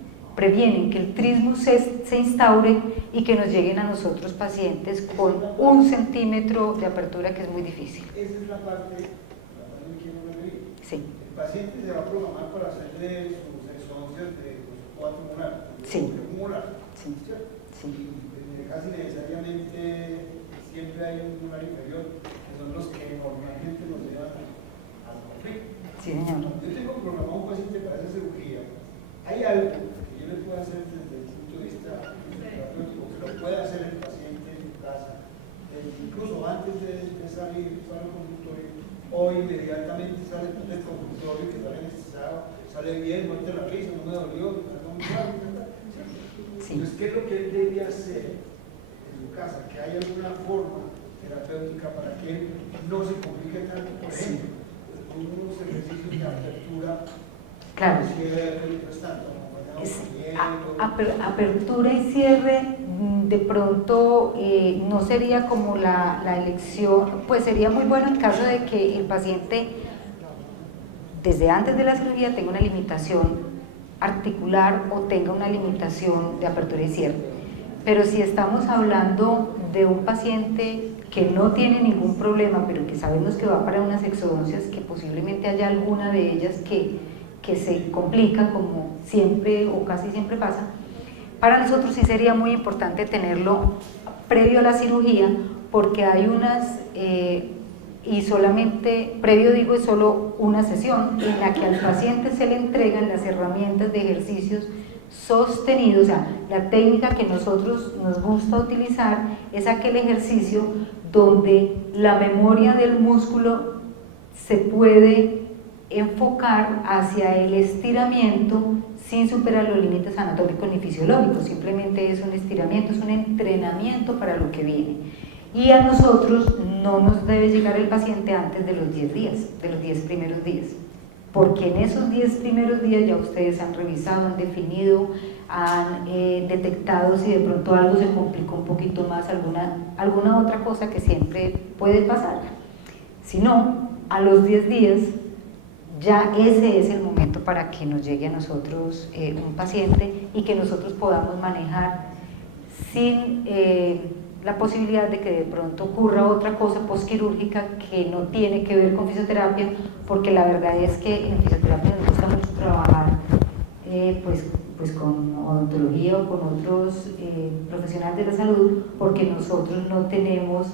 que el trismo se instaure y que nos lleguen a nosotros pacientes con 1 centímetro de apertura, que es muy difícil. Esa es la parte que quiero referir. Sí. El paciente se va a programar para hacerle sus resonancias de los 4 molares. Sí. Sí. Sí. Y casi necesariamente siempre hay un molar inferior, que son los que normalmente nos llevan al conflicto. Sí, señor. Yo tengo programado un paciente para esa cirugía. Hay algo que yo le puedo hacer desde el punto de vista terapéutico, que lo puede hacer el paciente en su casa, incluso antes de salir al consultorio, o inmediatamente sale del consultorio, que sale necesitado, sale bien, muerte la risa, no me dolió, no me dolió. Entonces, ¿qué es lo que él debe hacer en su casa? Que haya alguna forma terapéutica para que él no se complique tanto, por ejemplo, unos ejercicios de apertura. Claro. Apertura y cierre de pronto no sería como la elección, pues sería muy bueno en caso de que el paciente desde antes de la cirugía tenga una limitación articular o tenga una limitación de apertura y cierre, pero si estamos hablando de un paciente que no tiene ningún problema, pero que sabemos que va para unas exodoncias, que posiblemente haya alguna de ellas que se complica, como siempre o casi siempre pasa, para nosotros sí sería muy importante tenerlo previo a la cirugía, porque hay unas, y solamente, previo digo, es solo una sesión en la que al paciente se le entregan las herramientas de ejercicios sostenidos, o sea, la técnica que nosotros nos gusta utilizar es aquel ejercicio donde la memoria del músculo se puede enfocar hacia el estiramiento sin superar los límites anatómicos ni fisiológicos, simplemente es un estiramiento, es un entrenamiento para lo que viene. Y a nosotros no nos debe llegar el paciente antes de los 10 días, de los 10 primeros días, porque en esos 10 primeros días ya ustedes han revisado, han definido, han detectado si de pronto algo se complicó un poquito más, alguna otra cosa que siempre puede pasar. Si no, a los 10 días ya ese es el momento para que nos llegue a nosotros un paciente y que nosotros podamos manejar sin la posibilidad de que de pronto ocurra otra cosa posquirúrgica que no tiene que ver con fisioterapia, porque la verdad es que en fisioterapia nos gusta mucho trabajar pues con odontología o con otros profesionales de la salud, porque nosotros no tenemos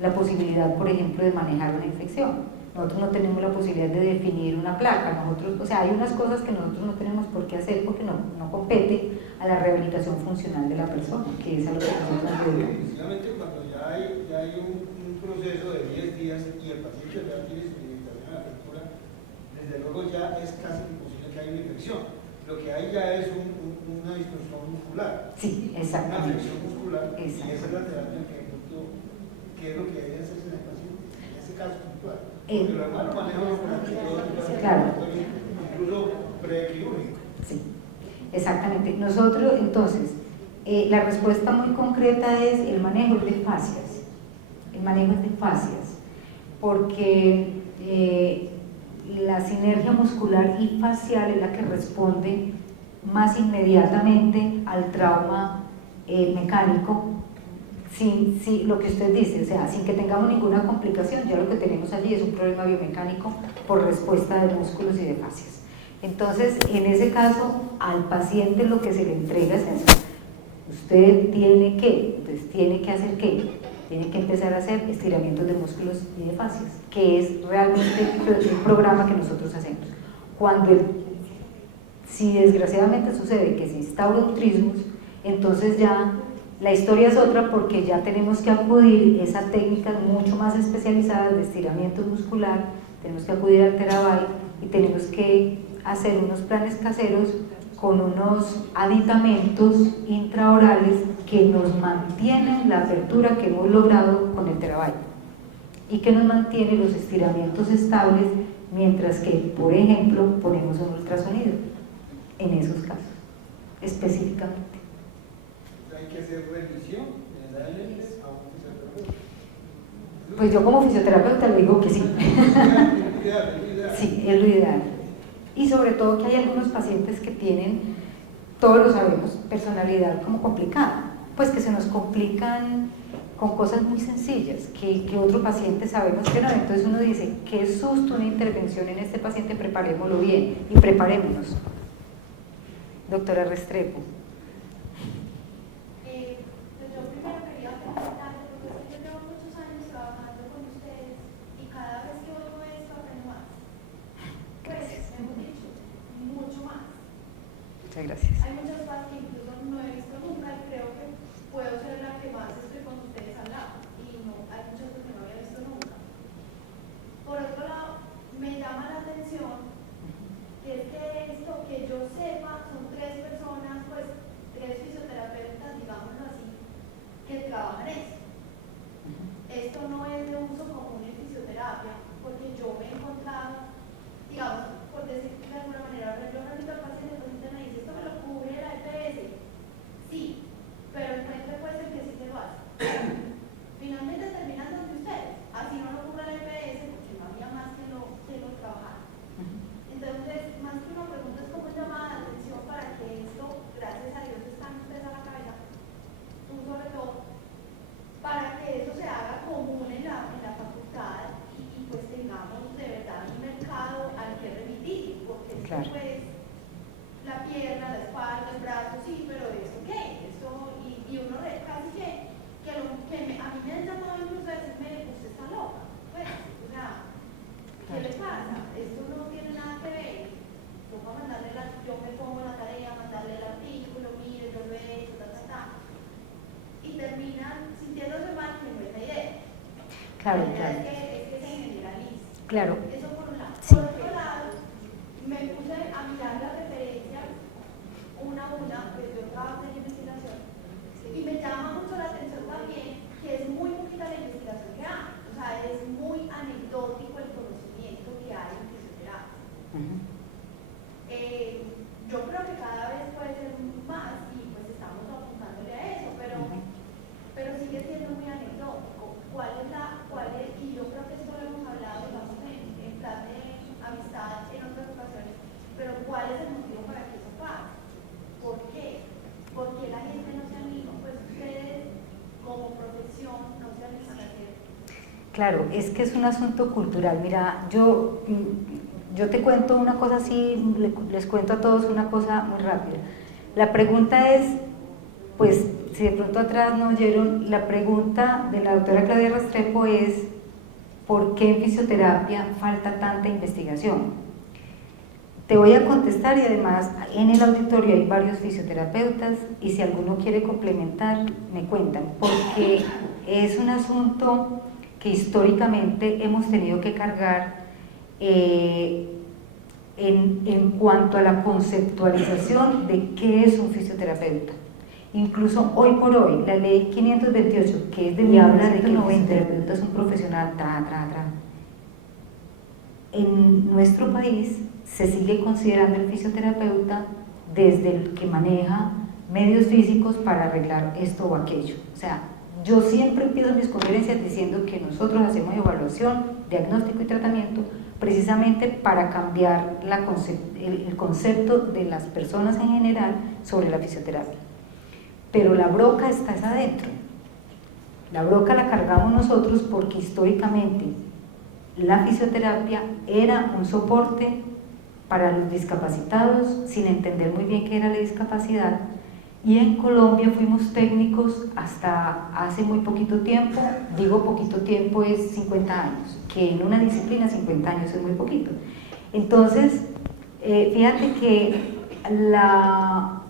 la posibilidad, por ejemplo, de manejar una infección. Nosotros no tenemos la posibilidad de definir una placa, nosotros, o sea, hay unas cosas que nosotros no tenemos por qué hacer porque no compete a la rehabilitación funcional de la persona, que es a lo que nosotros nos dedicamos. Definitivamente cuando ya hay un proceso de 10 días y el paciente ya tiene su limitación a la apertura, desde luego ya es casi imposible que haya una infección. Lo que hay ya es una distorsión muscular. Sí, Una exactamente. afección muscular, y esa es la Exacto. terapia que es lo que debe hacerse en el paciente, en ese caso puntual. Porque lo demás lo maneja uno con antibióticos, Claro. incluso prequirúrgico. Sí, exactamente. Nosotros, entonces, la respuesta muy concreta es el manejo de fascias. El manejo de fascias, porque la sinergia muscular y facial es la que responde más inmediatamente al trauma mecánico, sin lo que usted dice, o sea, sin que tengamos ninguna complicación. Ya lo que tenemos allí es un problema biomecánico por respuesta de músculos y de fascias. Entonces, en ese caso, al paciente lo que se le entrega es eso. Usted tiene que, entonces, tiene que hacer ¿qué? Tiene que empezar a hacer estiramientos de músculos y de fascias, que es realmente el programa que nosotros hacemos. Si desgraciadamente sucede que se instaura un trismus, entonces ya la historia es otra, porque ya tenemos que acudir a esa técnica mucho más especializada de estiramiento muscular, tenemos que acudir al Therabody y tenemos que hacer unos planes caseros con unos aditamentos intraorales que nos mantienen la apertura que hemos logrado con el Therabody y que nos mantiene los estiramientos estables, mientras que, por ejemplo, ponemos un ultrasonido en esos casos, específicamente. Hay que hacer revisión generalmente a un fisioterapeuta. Pues yo como fisioterapeuta le digo que sí. Sí, es lo ideal. Y sobre todo que hay algunos pacientes que tienen, todos lo sabemos, personalidad como complicada, pues que se nos complican con cosas muy sencillas, que otro paciente sabemos que no. Entonces uno dice, qué susto una intervención en este paciente, preparémoslo bien y preparémonos. Doctora Restrepo. Yo primero quería preguntarle, porque es que yo llevo muchos años trabajando con ustedes y cada vez que oigo esto aprendo más. Pues, hemos dicho, mucho más. Muchas gracias. Hay muchas cosas que incluso no he visto nunca y creo que puedo ser la que más estoy con ustedes al lado. Y no, hay muchas cosas que no había visto nunca. Por otro lado, me llama la atención que es que esto que yo sepa son 3 personas, pues 3 fisioterapeutas, digámoslo así, que trabajan esto. Esto no es de uso común en fisioterapia, porque yo me he encontrado, digamos, por decir de alguna manera, yo no necesito al paciente, el paciente me dice, esto me lo cubre la EPS. Sí, pero el cliente puede ser que sí se lo hace. Finalmente terminan donde ustedes, así no lo cubre la EPS, porque no había más que lo trabajar. Entonces, más que una pregunta, es como llamada la atención para que esto, gracias a Dios, están ustedes a la cabeza, tú sobre todo, para que eso se haga común en la facultad y pues tengamos de verdad un mercado al que remitir, porque esto Claro. pues, la pierna, la espalda, el brazo, sí, pero ¿esto qué? Esto, y uno casi a mí me han llamado incluso a decirme, usted está loca, pues, o sea, ¿qué le pasa? Esto no tiene nada que ver. Yo me pongo la tarea, mandarle el artículo, mire, yo lo he hecho, y terminan sintiéndose mal que no es la idea. Claro, La idea claro. es que se generalice. Claro. Eso por un lado. Sí. Por otro lado, me puse a mirar las referencias una a una, pues yo trabajo en investigación, y me llama mucho la atención también que es muy poquita la investigación que hay. O sea, es muy anecdótico el conocimiento que hay en fisioterapia. Yo creo que cada vez puede ser más y pues estamos apuntándole a eso, pero sigue siendo muy anecdótico. Y yo creo que esto lo hemos hablado, digamos, en Claro, es que es un asunto cultural. Mira, yo te cuento una cosa así, les cuento a todos una cosa muy rápida. La pregunta es, pues, si de pronto atrás no oyeron, la pregunta de la doctora Claudia Restrepo es ¿por qué en fisioterapia falta tanta investigación? Te voy a contestar y además en el auditorio hay varios fisioterapeutas y si alguno quiere complementar, me cuentan, porque es un asunto que históricamente hemos tenido que cargar en cuanto a la conceptualización de qué es un fisioterapeuta. Incluso hoy por hoy, la ley 528, que es de y habla de que el fisioterapeuta es un profesional, en nuestro país se sigue considerando el fisioterapeuta desde el que maneja medios físicos para arreglar esto o aquello. O sea, yo siempre empiezo mis conferencias diciendo que nosotros hacemos evaluación, diagnóstico y tratamiento precisamente para cambiar el concepto de las personas en general sobre la fisioterapia. Pero la broca está adentro. La broca la cargamos nosotros porque históricamente la fisioterapia era un soporte para los discapacitados sin entender muy bien qué era la discapacidad, y en Colombia fuimos técnicos hasta hace muy poquito tiempo. Digo poquito tiempo es 50 años, que en una disciplina 50 años es muy poquito. Entonces, fíjate que la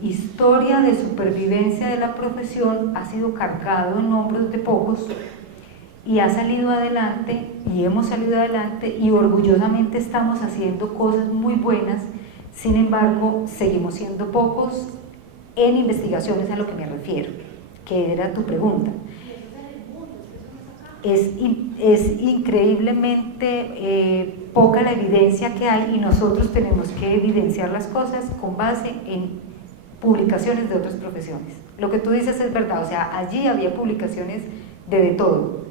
historia de supervivencia de la profesión ha sido cargado en hombros de pocos y ha salido adelante, y hemos salido adelante, y orgullosamente estamos haciendo cosas muy buenas. Sin embargo, seguimos siendo pocos en investigaciones, a lo que me refiero, que era tu pregunta. Es increíblemente poca la evidencia que hay, y nosotros tenemos que evidenciar las cosas con base en publicaciones de otras profesiones. Lo que tú dices es verdad, o sea, allí había publicaciones de todo.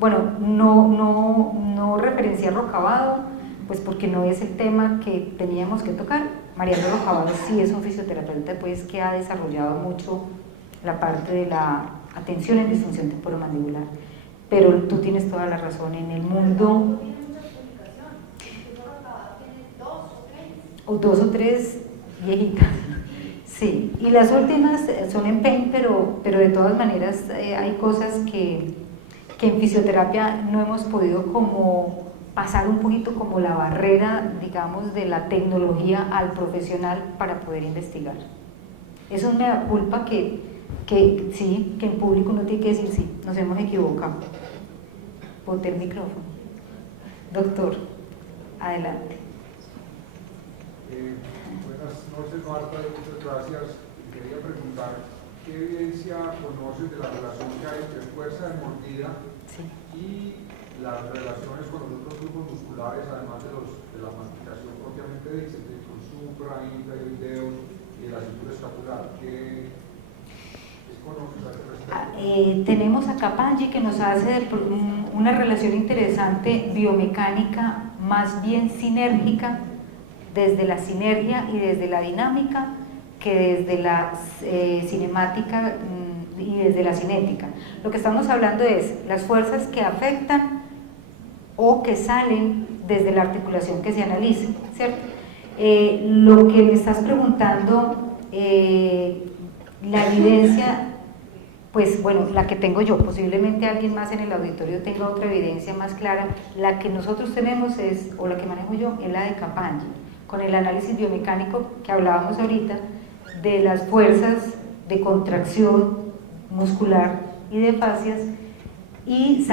Bueno, no referenciar Rocabado, pues porque no es el tema que teníamos que tocar. Mariano Rocabado sí es un fisioterapeuta pues que ha desarrollado mucho la parte de la atención en disfunción temporomandibular, pero tú tienes toda la razón. En el mundo o dos o tres viejitas, sí, y las últimas son en PEN, pero de todas maneras hay cosas que en fisioterapia no hemos podido como pasar un poquito como la barrera, digamos, de la tecnología al profesional para poder investigar. Eso es una culpa que sí, que en público uno tiene que decir sí, nos hemos equivocado. Boté el micrófono. Doctor, adelante. Buenas noches, Marta, muchas gracias. Quería preguntar, ¿qué evidencia conoces de la relación que hay entre fuerza de mordida y las relaciones con los otros grupos musculares, además de la masticación propiamente dicha, con supra, infraoideos y la cintura escapular? ¿Qué conoces al respecto? Tenemos a Capangi, que nos hace una relación interesante biomecánica, más bien sinérgica, desde la sinergia y desde la dinámica, que desde la cinemática y desde la cinética. Lo que estamos hablando es las fuerzas que afectan o que salen desde la articulación que se analiza, ¿cierto? Lo que me estás preguntando, la evidencia, pues bueno, la que tengo yo, posiblemente alguien más en el auditorio tenga otra evidencia más clara. La que nosotros tenemos es, o la que manejo yo, es la de Capangi, con el análisis biomecánico que hablábamos ahorita, de las fuerzas de contracción muscular y de fascias. Y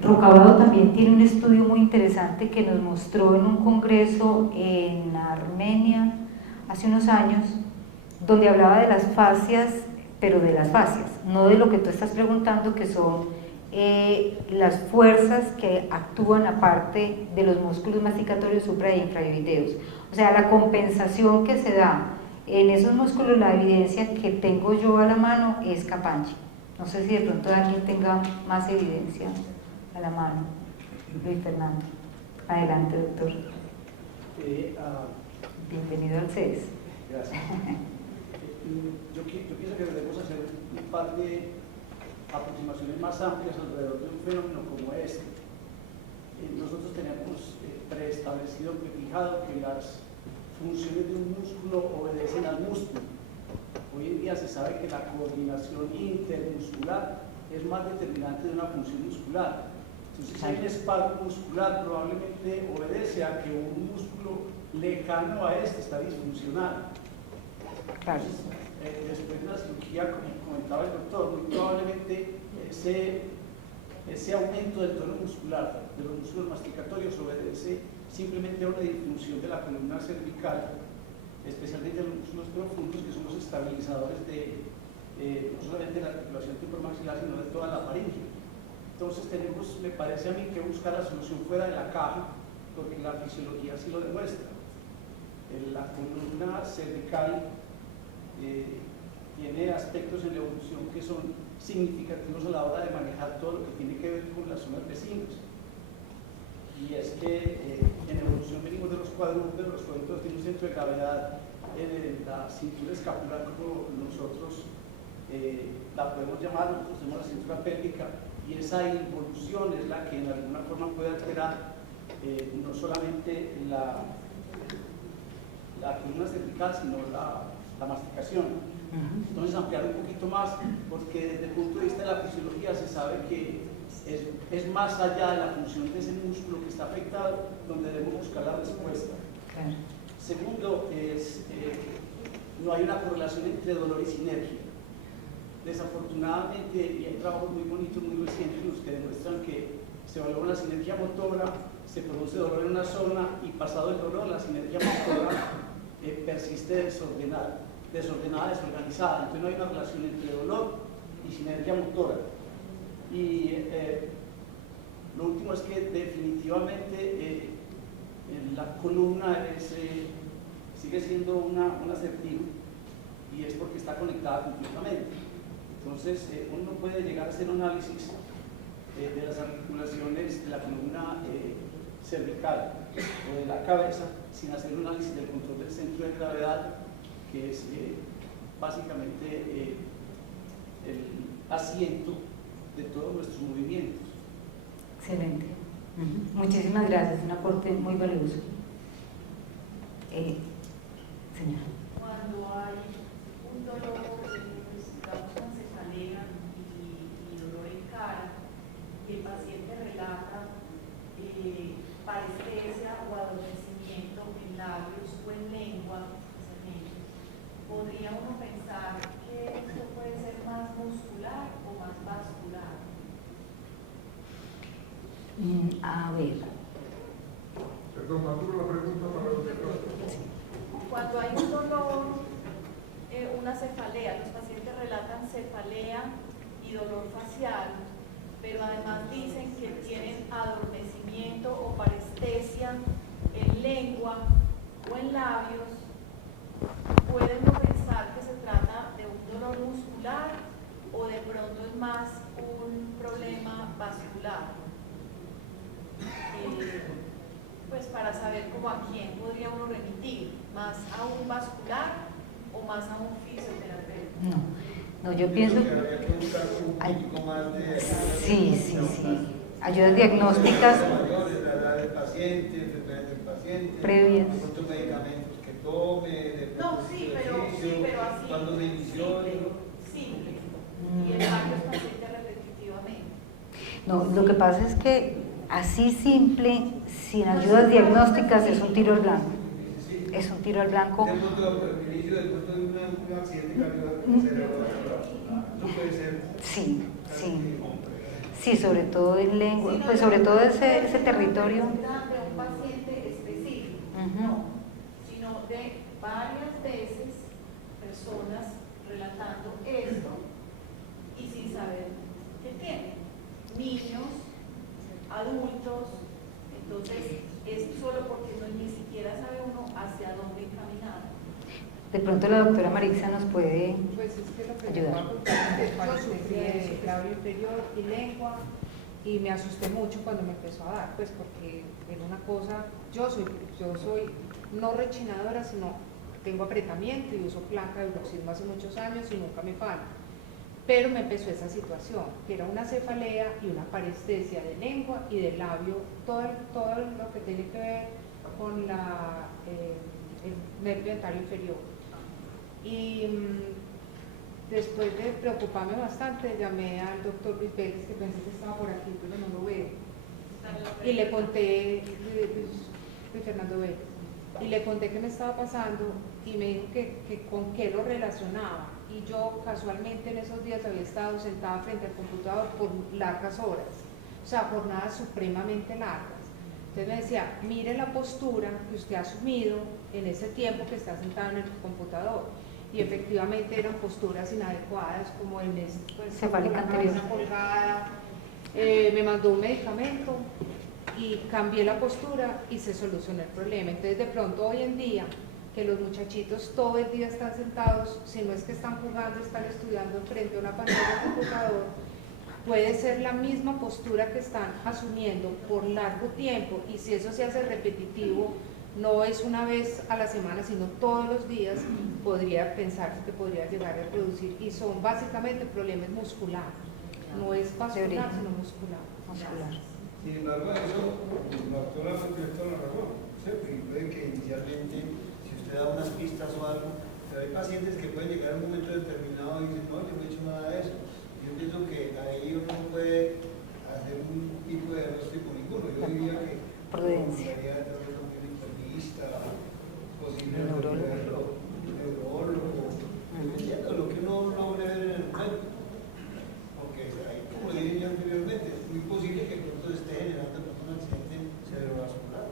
Rocabado también tiene un estudio muy interesante que nos mostró en un congreso en Armenia hace unos años, donde hablaba de las fascias, pero de las fascias, no de lo que tú estás preguntando, que son las fuerzas que actúan aparte de los músculos masticatorios supra e infraoideos. O sea, la compensación que se da en esos músculos, la evidencia que tengo yo a la mano es Capangi. No sé si de pronto alguien tenga más evidencia a la mano. Luis Fernando. Adelante, doctor. Bienvenido al CES. Gracias. Yo pienso que debemos hacer un par de aproximaciones más amplias alrededor de un fenómeno como este. Nosotros tenemos preestablecido, prefijado que las funciones de un músculo obedecen al músculo. Hoy en día se sabe que la coordinación intermuscular es más determinante de una función muscular. Entonces, si hay un espasmo muscular, probablemente obedece a que un músculo lejano a este está disfuncional. Claro. Entonces, después de la cirugía, como comentaba el doctor, muy probablemente ese aumento del tono muscular de los músculos masticatorios obedece simplemente a una disfunción de la columna cervical, especialmente de los músculos profundos, que son los estabilizadores no solamente de la articulación temporomaxilar, sino de toda la faringe. Entonces tenemos, me parece a mí, que buscar la solución fuera de la caja, porque la fisiología sí lo demuestra. La columna cervical tiene aspectos en la evolución que son significativos a la hora de manejar todo lo que tiene que ver con las zonas vecinas. Y es que en evolución venimos de los cuadrúpedos tienen un centro de gravedad en la cintura escapular, como nosotros la podemos llamar, nosotros tenemos la cintura pélvica, y esa involución es la que en alguna forma puede alterar no solamente la columna cervical, sino la masticación. Entonces, ampliar un poquito más, porque desde el punto de vista de la fisiología se sabe que es más allá de la función de ese músculo que está afectado donde debemos buscar la respuesta. Segundo, no hay una correlación entre dolor y sinergia. Desafortunadamente, y hay trabajos muy bonitos, muy recientes, los que demuestran que se valora la sinergia motora, se produce dolor en una zona y pasado el dolor, la sinergia motora persiste desordenada, desorganizada. Entonces no hay una relación entre dolor y sinergia motora. Y lo último es que definitivamente la columna sigue siendo un asertivo, y es porque está conectada completamente. Entonces uno no puede llegar a hacer un análisis de las articulaciones de la columna cervical o de la cabeza sin hacer un análisis del control del centro de gravedad, que es básicamente el asiento de todos nuestros movimientos. Excelente. Muchísimas gracias, un aporte muy valioso. Señora. Cuando hay un dolor, digamos, con cefalea y dolor en cara, y el paciente relata parestesia o adormecimiento en labios o en lengua, podría uno pensar que esto puede ser más muscular o más vascular. A ver. Perdón, Maduro, la pregunta para los doctores. Cuando hay un dolor, una cefalea, los pacientes relatan cefalea y dolor facial, pero además dicen que tienen adormecimiento o parestesia en lengua o en labios. ¿Pueden uno pensar que se trata de un dolor muscular o de pronto es más un problema vascular? Pues para saber cómo a quién podría uno remitir, más a un vascular o más a un fisioterapeuta. No, yo pienso que habría que buscar un poquito más de sí. Ayudas diagnósticas mayores, la edad del paciente, enfermedades del paciente, previas. de pronto medicamentos que tome, de No, sí, pero así. cuando se inició. Simple. Y en varios pacientes repetitivamente. No, lo que pasa es que así simple, sin ayudas diagnósticas, es un tiro al blanco. Es un tiro al blanco. De pronto, al inicio, después de un accidente cardiovascular, no puede ser. Sí, sobre todo en lengua, pues sobre todo ese territorio. De un paciente específico, no, sino de varias veces personas relatando esto y sin saber qué tienen. Niños, adultos, entonces es solo porque ni siquiera sabe uno hacia dónde caminar. De pronto la doctora Marixa nos puede Pues es que lo que ayudar. yo sufrí de labio inferior y lengua y me asusté mucho cuando me empezó a dar, pues porque era una cosa, yo soy no rechinadora, sino tengo apretamiento y uso placa de bruxismo hace muchos años y nunca me falla. pero me empezó esa situación, que era una cefalea y una parestesia de lengua y del labio, todo lo que tiene que ver con el nervio dentario inferior. Y después de preocuparme bastante, llamé al doctor Luis Vélez, que pensé que estaba por aquí, pero no lo veo. Y le conté, de Fernando Vélez, y le conté qué me estaba pasando y me dijo que con qué lo relacionaba. Y yo casualmente en esos días había estado sentada frente al computador por largas horas, o sea, jornadas supremamente largas. Entonces me decía, mire la postura que usted ha asumido en ese tiempo que está sentado en el computador. Y efectivamente eran posturas inadecuadas, como en pues, cefálica anterior colgada. Me mandó un medicamento y cambié la postura y se solucionó el problema. Entonces de pronto hoy en día, que los muchachitos todo el día están sentados, si no es que están jugando, están estudiando frente a una pantalla de computador, puede ser la misma postura que están asumiendo por largo tiempo, y si eso se hace repetitivo, no es una vez a la semana, sino todos los días, podría pensarse que podría llegar a producir, y son básicamente problemas musculares, no es vascular, sino muscular. Sin embargo, eso, la doctora tiene toda la razón, ¿cierto? Y puede que inicialmente, si usted da unas pistas o algo, pero hay pacientes que pueden llegar a un momento determinado y dicen, no, yo no he hecho nada de eso. Yo pienso que ahí uno puede hacer un tipo de diagnóstico ninguno. Yo diría que prudencia, posible neurólogo, dependiendo de lo que uno logre ver en el momento. Porque ahí, como dije yo anteriormente, es muy posible que pronto se esté generando un accidente cerebrovascular.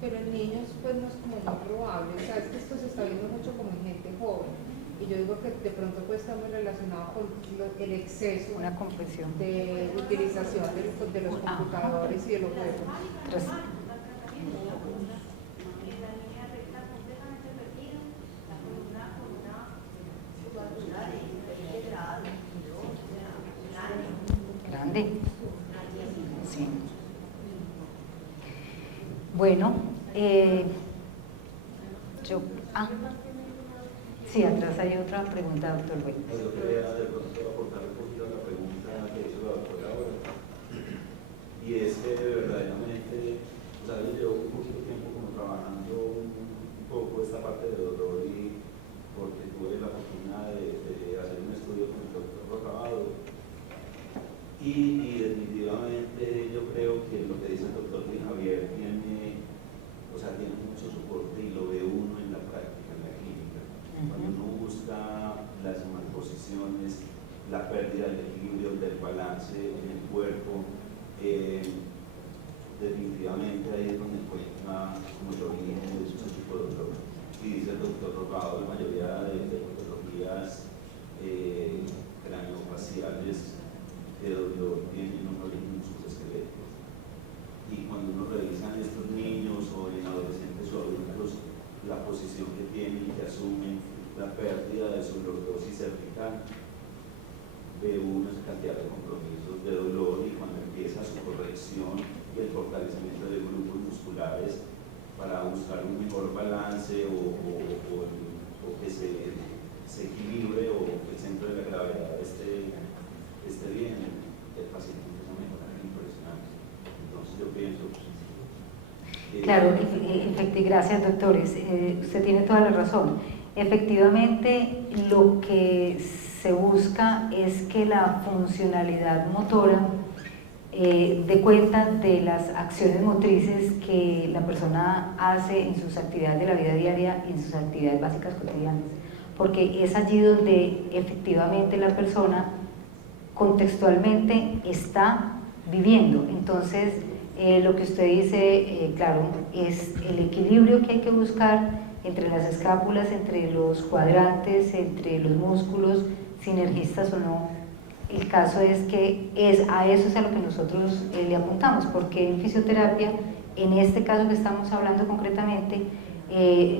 Pero en niños pues no es como muy probable, o sea, es que esto se está viendo mucho como en gente joven, y yo digo que de pronto puede estar muy relacionado con el exceso una compresión de utilización de los computadores y de los juegos. Grande. Sí. Bueno, sí, atrás hay otra pregunta, doctor Bueno. Yo quería de pronto aportar un poquito a la pregunta que hizo la doctora ahora, y es que verdaderamente, o sea, yo llevo un poquito tiempo como trabajando un poco esta parte de dolor, y porque tuve la oportunidad de hacer un estudio con el doctor Rocabado, y definitivamente yo creo que lo que dice el doctor Luis Javier tiene mucho soporte, y lo ve uno en la práctica, en la clínica. Cuando uno busca las malposiciones, la pérdida del equilibrio, del balance en el cuerpo, definitivamente ahí es donde encuentra como el origen de ese tipo de dolor. Y dice el doctor Robado, la mayoría de patologías craneofaciales de dolor tienen un origen en sus esqueletos. Y cuando uno revisa en estos niños o en adolescentes o adultos la posición que tienen y que asumen, la pérdida de su lordosis cervical, ve una cantidad de compromisos de dolor, y cuando empieza su corrección y el fortalecimiento de grupos musculares para buscar un mejor balance o que se equilibre, o que el centro de la gravedad esté bien, el paciente empieza a mejorar impresionante. Entonces yo pienso que... Claro, gracias doctores, usted tiene toda la razón. Efectivamente, lo que se busca es que la funcionalidad motora dé cuenta de las acciones motrices que la persona hace en sus actividades de la vida diaria y en sus actividades básicas cotidianas, porque es allí donde efectivamente la persona contextualmente está viviendo. Entonces, lo que usted dice, claro, es el equilibrio que hay que buscar entre las escápulas, entre los cuadrantes, entre los músculos, sinergistas o no. El caso es que a eso es a lo que nosotros le apuntamos, porque en fisioterapia, en este caso que estamos hablando concretamente,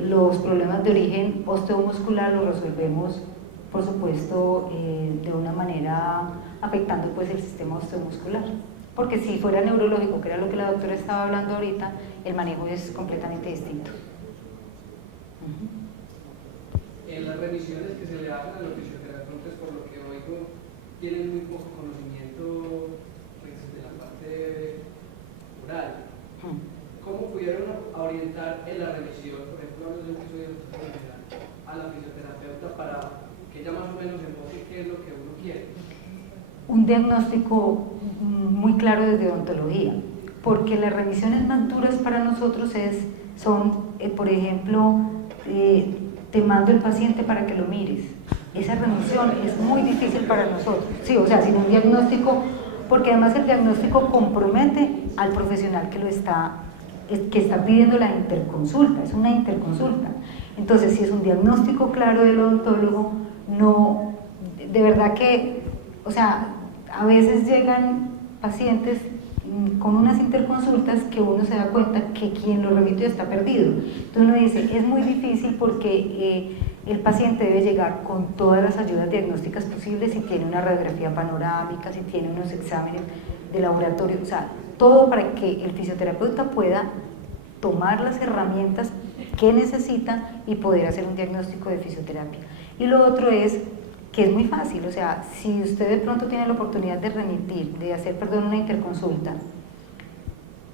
los problemas de origen osteomuscular los resolvemos, por supuesto, de una manera afectando pues el sistema osteomuscular, porque si fuera neurológico, que era lo que la doctora estaba hablando ahorita, el manejo es completamente distinto. En las revisiones que se le hacen a los fisioterapeutas, por lo que oigo, tienen muy poco conocimiento pues, de la parte oral. ¿Cómo pudieron orientar en la revisión, por ejemplo, hablando de un episodio general, a la fisioterapeuta para que ella más o menos enfoque qué es lo que uno quiere? Un diagnóstico muy claro desde odontología, porque las revisiones más duras para nosotros son, por ejemplo, te mando el paciente para que lo mires. Esa remisión es muy difícil para nosotros, sí, o sea, sin un diagnóstico, porque además el diagnóstico compromete al profesional que está pidiendo la interconsulta, es una interconsulta. Entonces, si es un diagnóstico claro del odontólogo, no, de verdad que, o sea, a veces llegan pacientes con unas interconsultas que uno se da cuenta que quien lo remitió está perdido. Entonces uno dice, es muy difícil porque el paciente debe llegar con todas las ayudas diagnósticas posibles, si tiene una radiografía panorámica, si tiene unos exámenes de laboratorio, o sea, todo para que el fisioterapeuta pueda tomar las herramientas que necesita y poder hacer un diagnóstico de fisioterapia. Y lo otro es que es muy fácil, o sea, si usted de pronto tiene la oportunidad de remitir, de hacer, una interconsulta,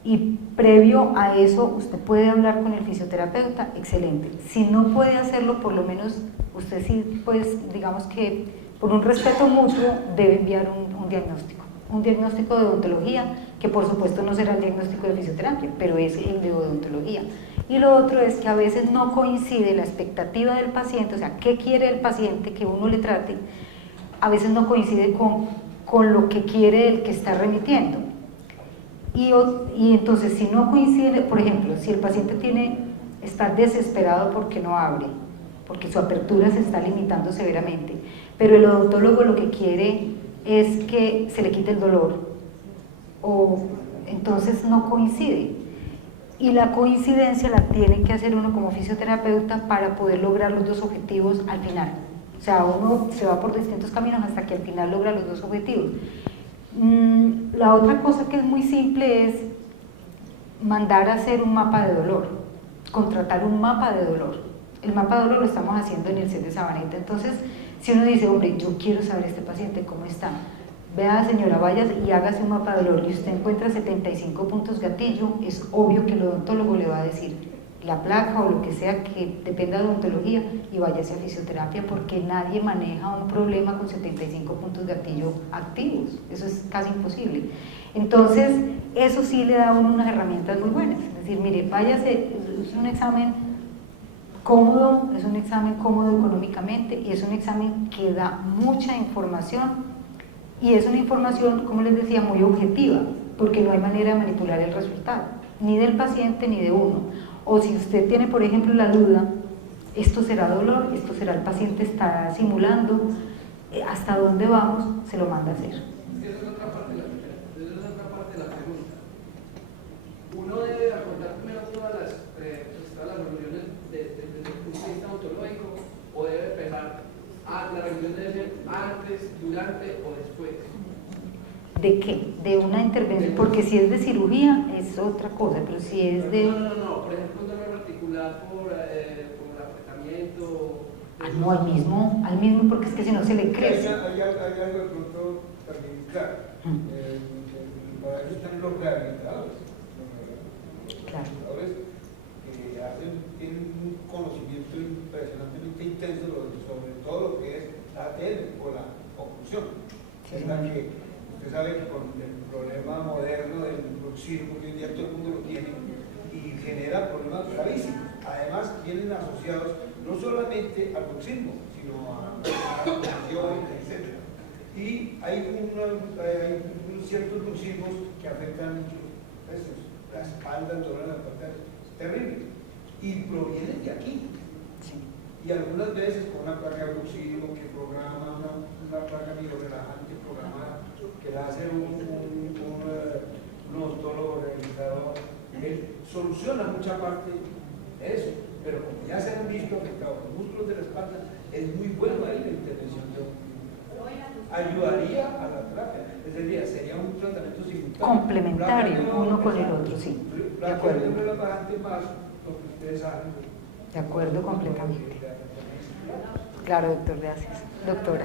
y previo a eso usted puede hablar con el fisioterapeuta, excelente. Si no puede hacerlo, por lo menos usted sí, pues, digamos que por un respeto mutuo debe enviar un diagnóstico de odontología, que por supuesto no será el diagnóstico de fisioterapia, pero es el de odontología. Y lo otro es que a veces no coincide la expectativa del paciente, o sea, qué quiere el paciente que uno le trate, a veces no coincide con lo que quiere el que está remitiendo. Y entonces, si no coincide, por ejemplo, si el paciente está desesperado porque no abre, porque su apertura se está limitando severamente, pero el odontólogo lo que quiere es que se le quite el dolor, o entonces no coincide. Y la coincidencia la tiene que hacer uno como fisioterapeuta para poder lograr los dos objetivos al final. O sea, uno se va por distintos caminos hasta que al final logra los dos objetivos. La otra cosa que es muy simple es mandar a hacer un mapa de dolor, contratar un mapa de dolor. El mapa de dolor lo estamos haciendo en el CES de Sabaneta. Entonces, si uno dice, hombre, yo quiero saber este paciente cómo está, vea, señora, vaya y hágase un mapa de dolor y usted encuentra 75 puntos gatillo, es obvio que el odontólogo le va a decir la placa o lo que sea que dependa de odontología y váyase a fisioterapia, porque nadie maneja un problema con 75 puntos gatillo activos, eso es casi imposible. Entonces, eso sí le da a uno unas herramientas muy buenas, es decir, mire, váyase, es un examen cómodo, es un examen cómodo económicamente y es un examen que da mucha información. Y es una información, como les decía, muy objetiva, porque no hay manera de manipular el resultado, ni del paciente ni de uno. O si usted tiene, por ejemplo, la duda, esto será dolor, esto será el paciente está simulando, hasta dónde vamos, se lo manda a hacer. Esa es otra parte de la pregunta. Uno debe acordar primero todas las reuniones desde el punto de vista ontológico, o debe empezar. La reunión debe ser antes, durante o después. ¿De qué? De una intervención, porque si es de cirugía es otra cosa, pero si es de... No, por ejemplo, un dolor articular por apretamiento... No, al mismo, porque es que si no se le crece. Hay algo de pronto también, claro, para eso están los rehabilitadores. Los rehabilitadores tienen un conocimiento impresionantemente intenso sobre todo lo que es la ATL o la oclusión. Sí. Es la que usted sabe que con el problema moderno del bruxismo, que hoy día todo el mundo lo tiene y genera problemas gravísimos. Además, vienen asociados no solamente al bruxismo, sino a la oclusión, etc. Y hay ciertos bruxismos que afectan mucho la espalda, el dolor en la espalda, es terrible. Y provienen de aquí. Sí. Y algunas veces con una placa de bruxismo que programa, una placa biorelajante programada, que la hace un odontólogo realizador, él soluciona mucha parte de eso, pero como ya se han visto afectados los músculos de la espalda, es muy bueno ahí la intervención de un ayudaría a la terapia, es decir, sería un tratamiento simultáneo. Complementario, uno con el otro, sí. De acuerdo. De acuerdo, completamente. Claro, doctor, gracias. Doctora.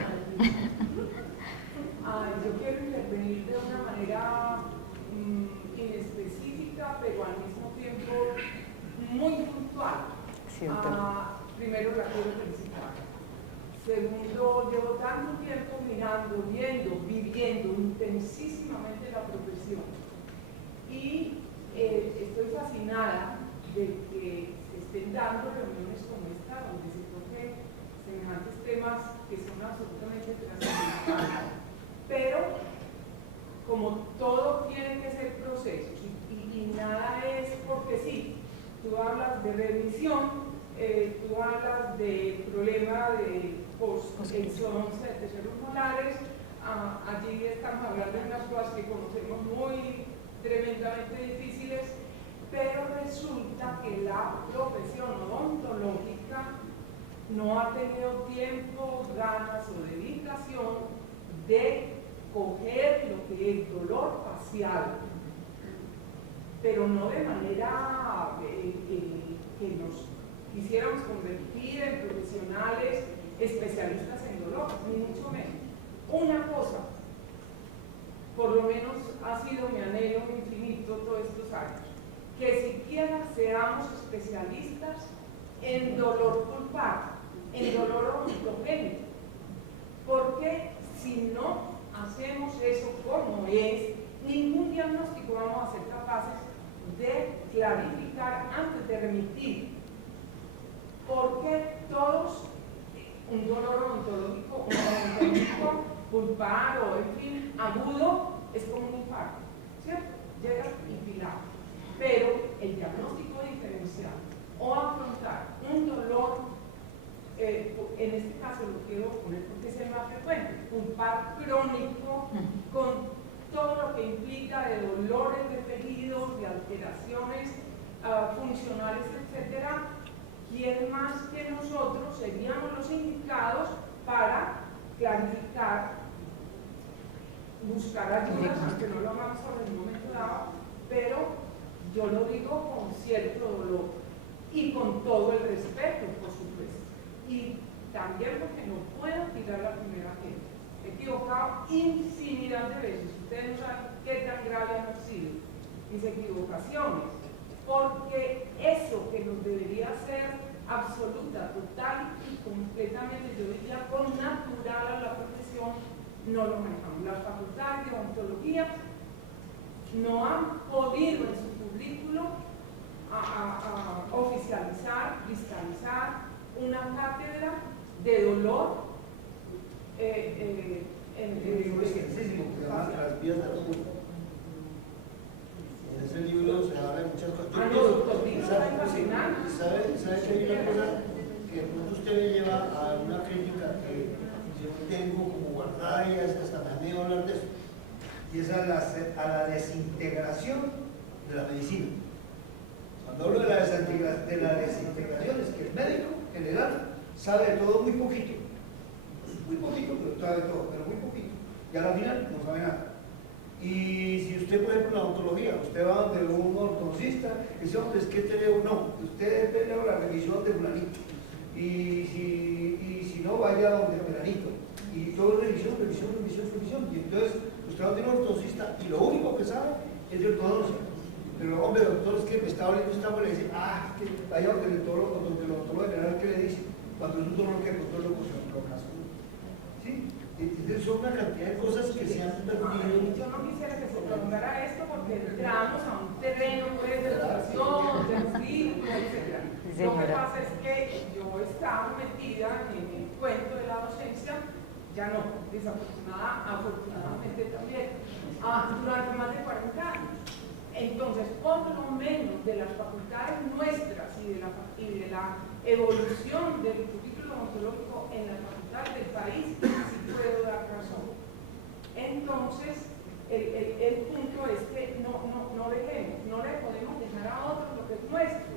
manera inespecífica, pero al mismo tiempo muy puntual. Primero la quiero felicitar. Segundo, llevo tanto tiempo mirando, viendo, viviendo intensísimamente la profesión. Y estoy fascinada de que se estén dando reuniones como esta, donde se toquen semejantes temas que son absolutamente trascendentales. Pero, como todo tiene que ser procesos, y nada es porque sí. Tú hablas de remisión, tú hablas de problema de post-exodoncia de terceros molares, allí estamos hablando de unas cosas que conocemos muy tremendamente difíciles, pero resulta que la profesión odontológica no ha tenido tiempo, ganas o dedicación de coger lo que es dolor facial, pero no de manera que nos quisiéramos convertir en profesionales especialistas en dolor, ni mucho menos. Una cosa, por lo menos ha sido mi anhelo infinito todos estos años, que siquiera seamos especialistas en dolor pulpar, en dolor odontogénico, porque si no hacemos eso como es, ningún diagnóstico vamos a ser capaces de clarificar antes de remitir, porque todos, un dolor odontológico, un odontológico pulpar o en fin, agudo, es como un infarto, ¿cierto? Llega infilado, pero el diagnóstico diferencial o afrontar un dolor, en este caso lo quiero poner porque es el más frecuente, pulpar crónico con todo lo que implica de dolores referidos, de alteraciones funcionales, etcétera. ¿Quién más que nosotros seríamos los indicados para clarificar, buscar ayudas, aunque no lo vamos a ver en un momento dado, pero yo lo digo con cierto dolor y con todo el respeto, por supuesto, y también porque no puedo tirar la primera gente. He equivocado infinidad de veces. Ustedes no saben qué tan grave han sido mis equivocaciones, porque eso que nos debería ser absoluta, total y completamente, yo diría, con natural a la profesión, no lo manejamos. Las facultades de odontología no han podido en su currículo oficializar, cristalizar una cátedra de dolor las vías de la culpa. En ese libro se habla de muchas cosas. ¿Sabe que hay una cosa que de pronto usted me lleva a una crítica que yo tengo como guardada y hasta me han miedo hablar de eso? Y es a la desintegración de la medicina. Cuando hablo de la desintegración es que el médico general sabe de todo muy poquito, pero sabe de todo, pero muy poquito, y a la final no sabe nada. Y si usted, por ejemplo, en la odontología, usted va donde un ortodoncista, dice, hombre, es que te leo, no, usted ve la revisión de fulanito, y si no, vaya donde fulanito, y todo es revisión, y entonces usted va donde un ortodoncista, y lo único que sabe es de ortodoncia. Pero, hombre, doctor, es que me está abriendo esta muela y dice, que vaya donde el odontólogo general, ¿qué le dice? Cuando es un dolor que controla lo casco. ¿Sí? Entonces son una cantidad de cosas que se han perdido. Yo no quisiera que se prolongara esto porque entramos a un terreno pues, de educación, de círculo, etc. Lo que pasa es que yo estaba metida en el cuento de la docencia, ya no, afortunadamente también, durante más de 40 años. Entonces, por lo menos de las facultades nuestras y de la evolución del currículo odontológico en las facultades del país, sí puedo dar razón. Entonces, el punto es que no le podemos dejar a otros lo que es nuestro.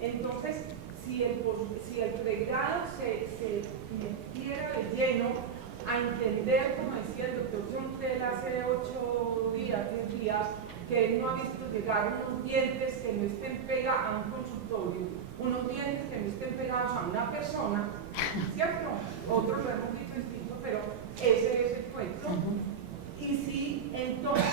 Entonces, si el pregrado se metiera de lleno a entender, como decía el doctor Jontel hace 8 días, 10 días, que él no ha visto llegar unos dientes que no estén pegados a un consultorio, unos dientes que no estén pegados a una persona, ¿cierto? Otros lo hemos dicho distinto, pero ese es el cuento. Y si entonces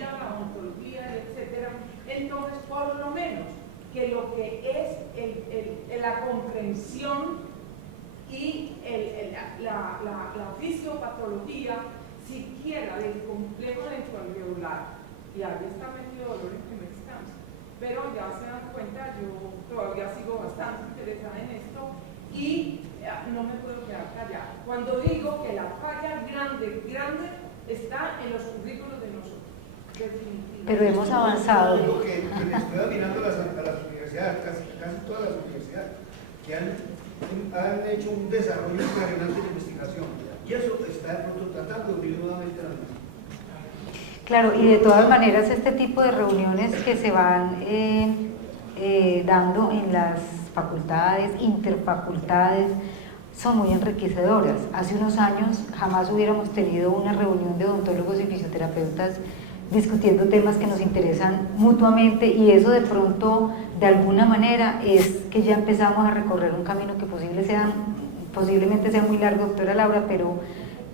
psicología, la ontología, etcétera. Entonces, por lo menos, que lo que es la comprensión y la fisiopatología siquiera del complejo ventricular, y ahí está metido dolor en primera instancia. Pero ya se dan cuenta, yo todavía sigo bastante interesada en esto y no me puedo quedar callada. Cuando digo que la falla grande está en los currículos de nosotros. Pero hemos avanzado. Lo que estoy mirando a las universidades, casi todas las universidades, que han hecho un desarrollo impresionante de investigación. Y eso está de pronto tratando de abrir nuevamente la mesa. Claro, y de todas maneras este tipo de reuniones que se van dando en las facultades, interfacultades, son muy enriquecedoras. Hace unos años jamás hubiéramos tenido una reunión de odontólogos y fisioterapeutas discutiendo temas que nos interesan mutuamente, y eso de pronto, de alguna manera, es que ya empezamos a recorrer un camino que posiblemente sea muy largo, doctora Laura,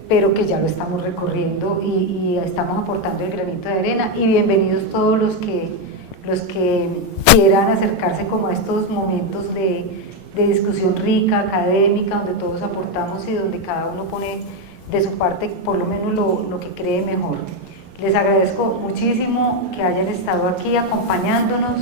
pero que ya lo estamos recorriendo y estamos aportando el granito de arena. Y bienvenidos todos los que quieran acercarse como a estos momentos de discusión rica, académica, donde todos aportamos y donde cada uno pone de su parte por lo menos lo que cree mejor. Les agradezco muchísimo que hayan estado aquí acompañándonos.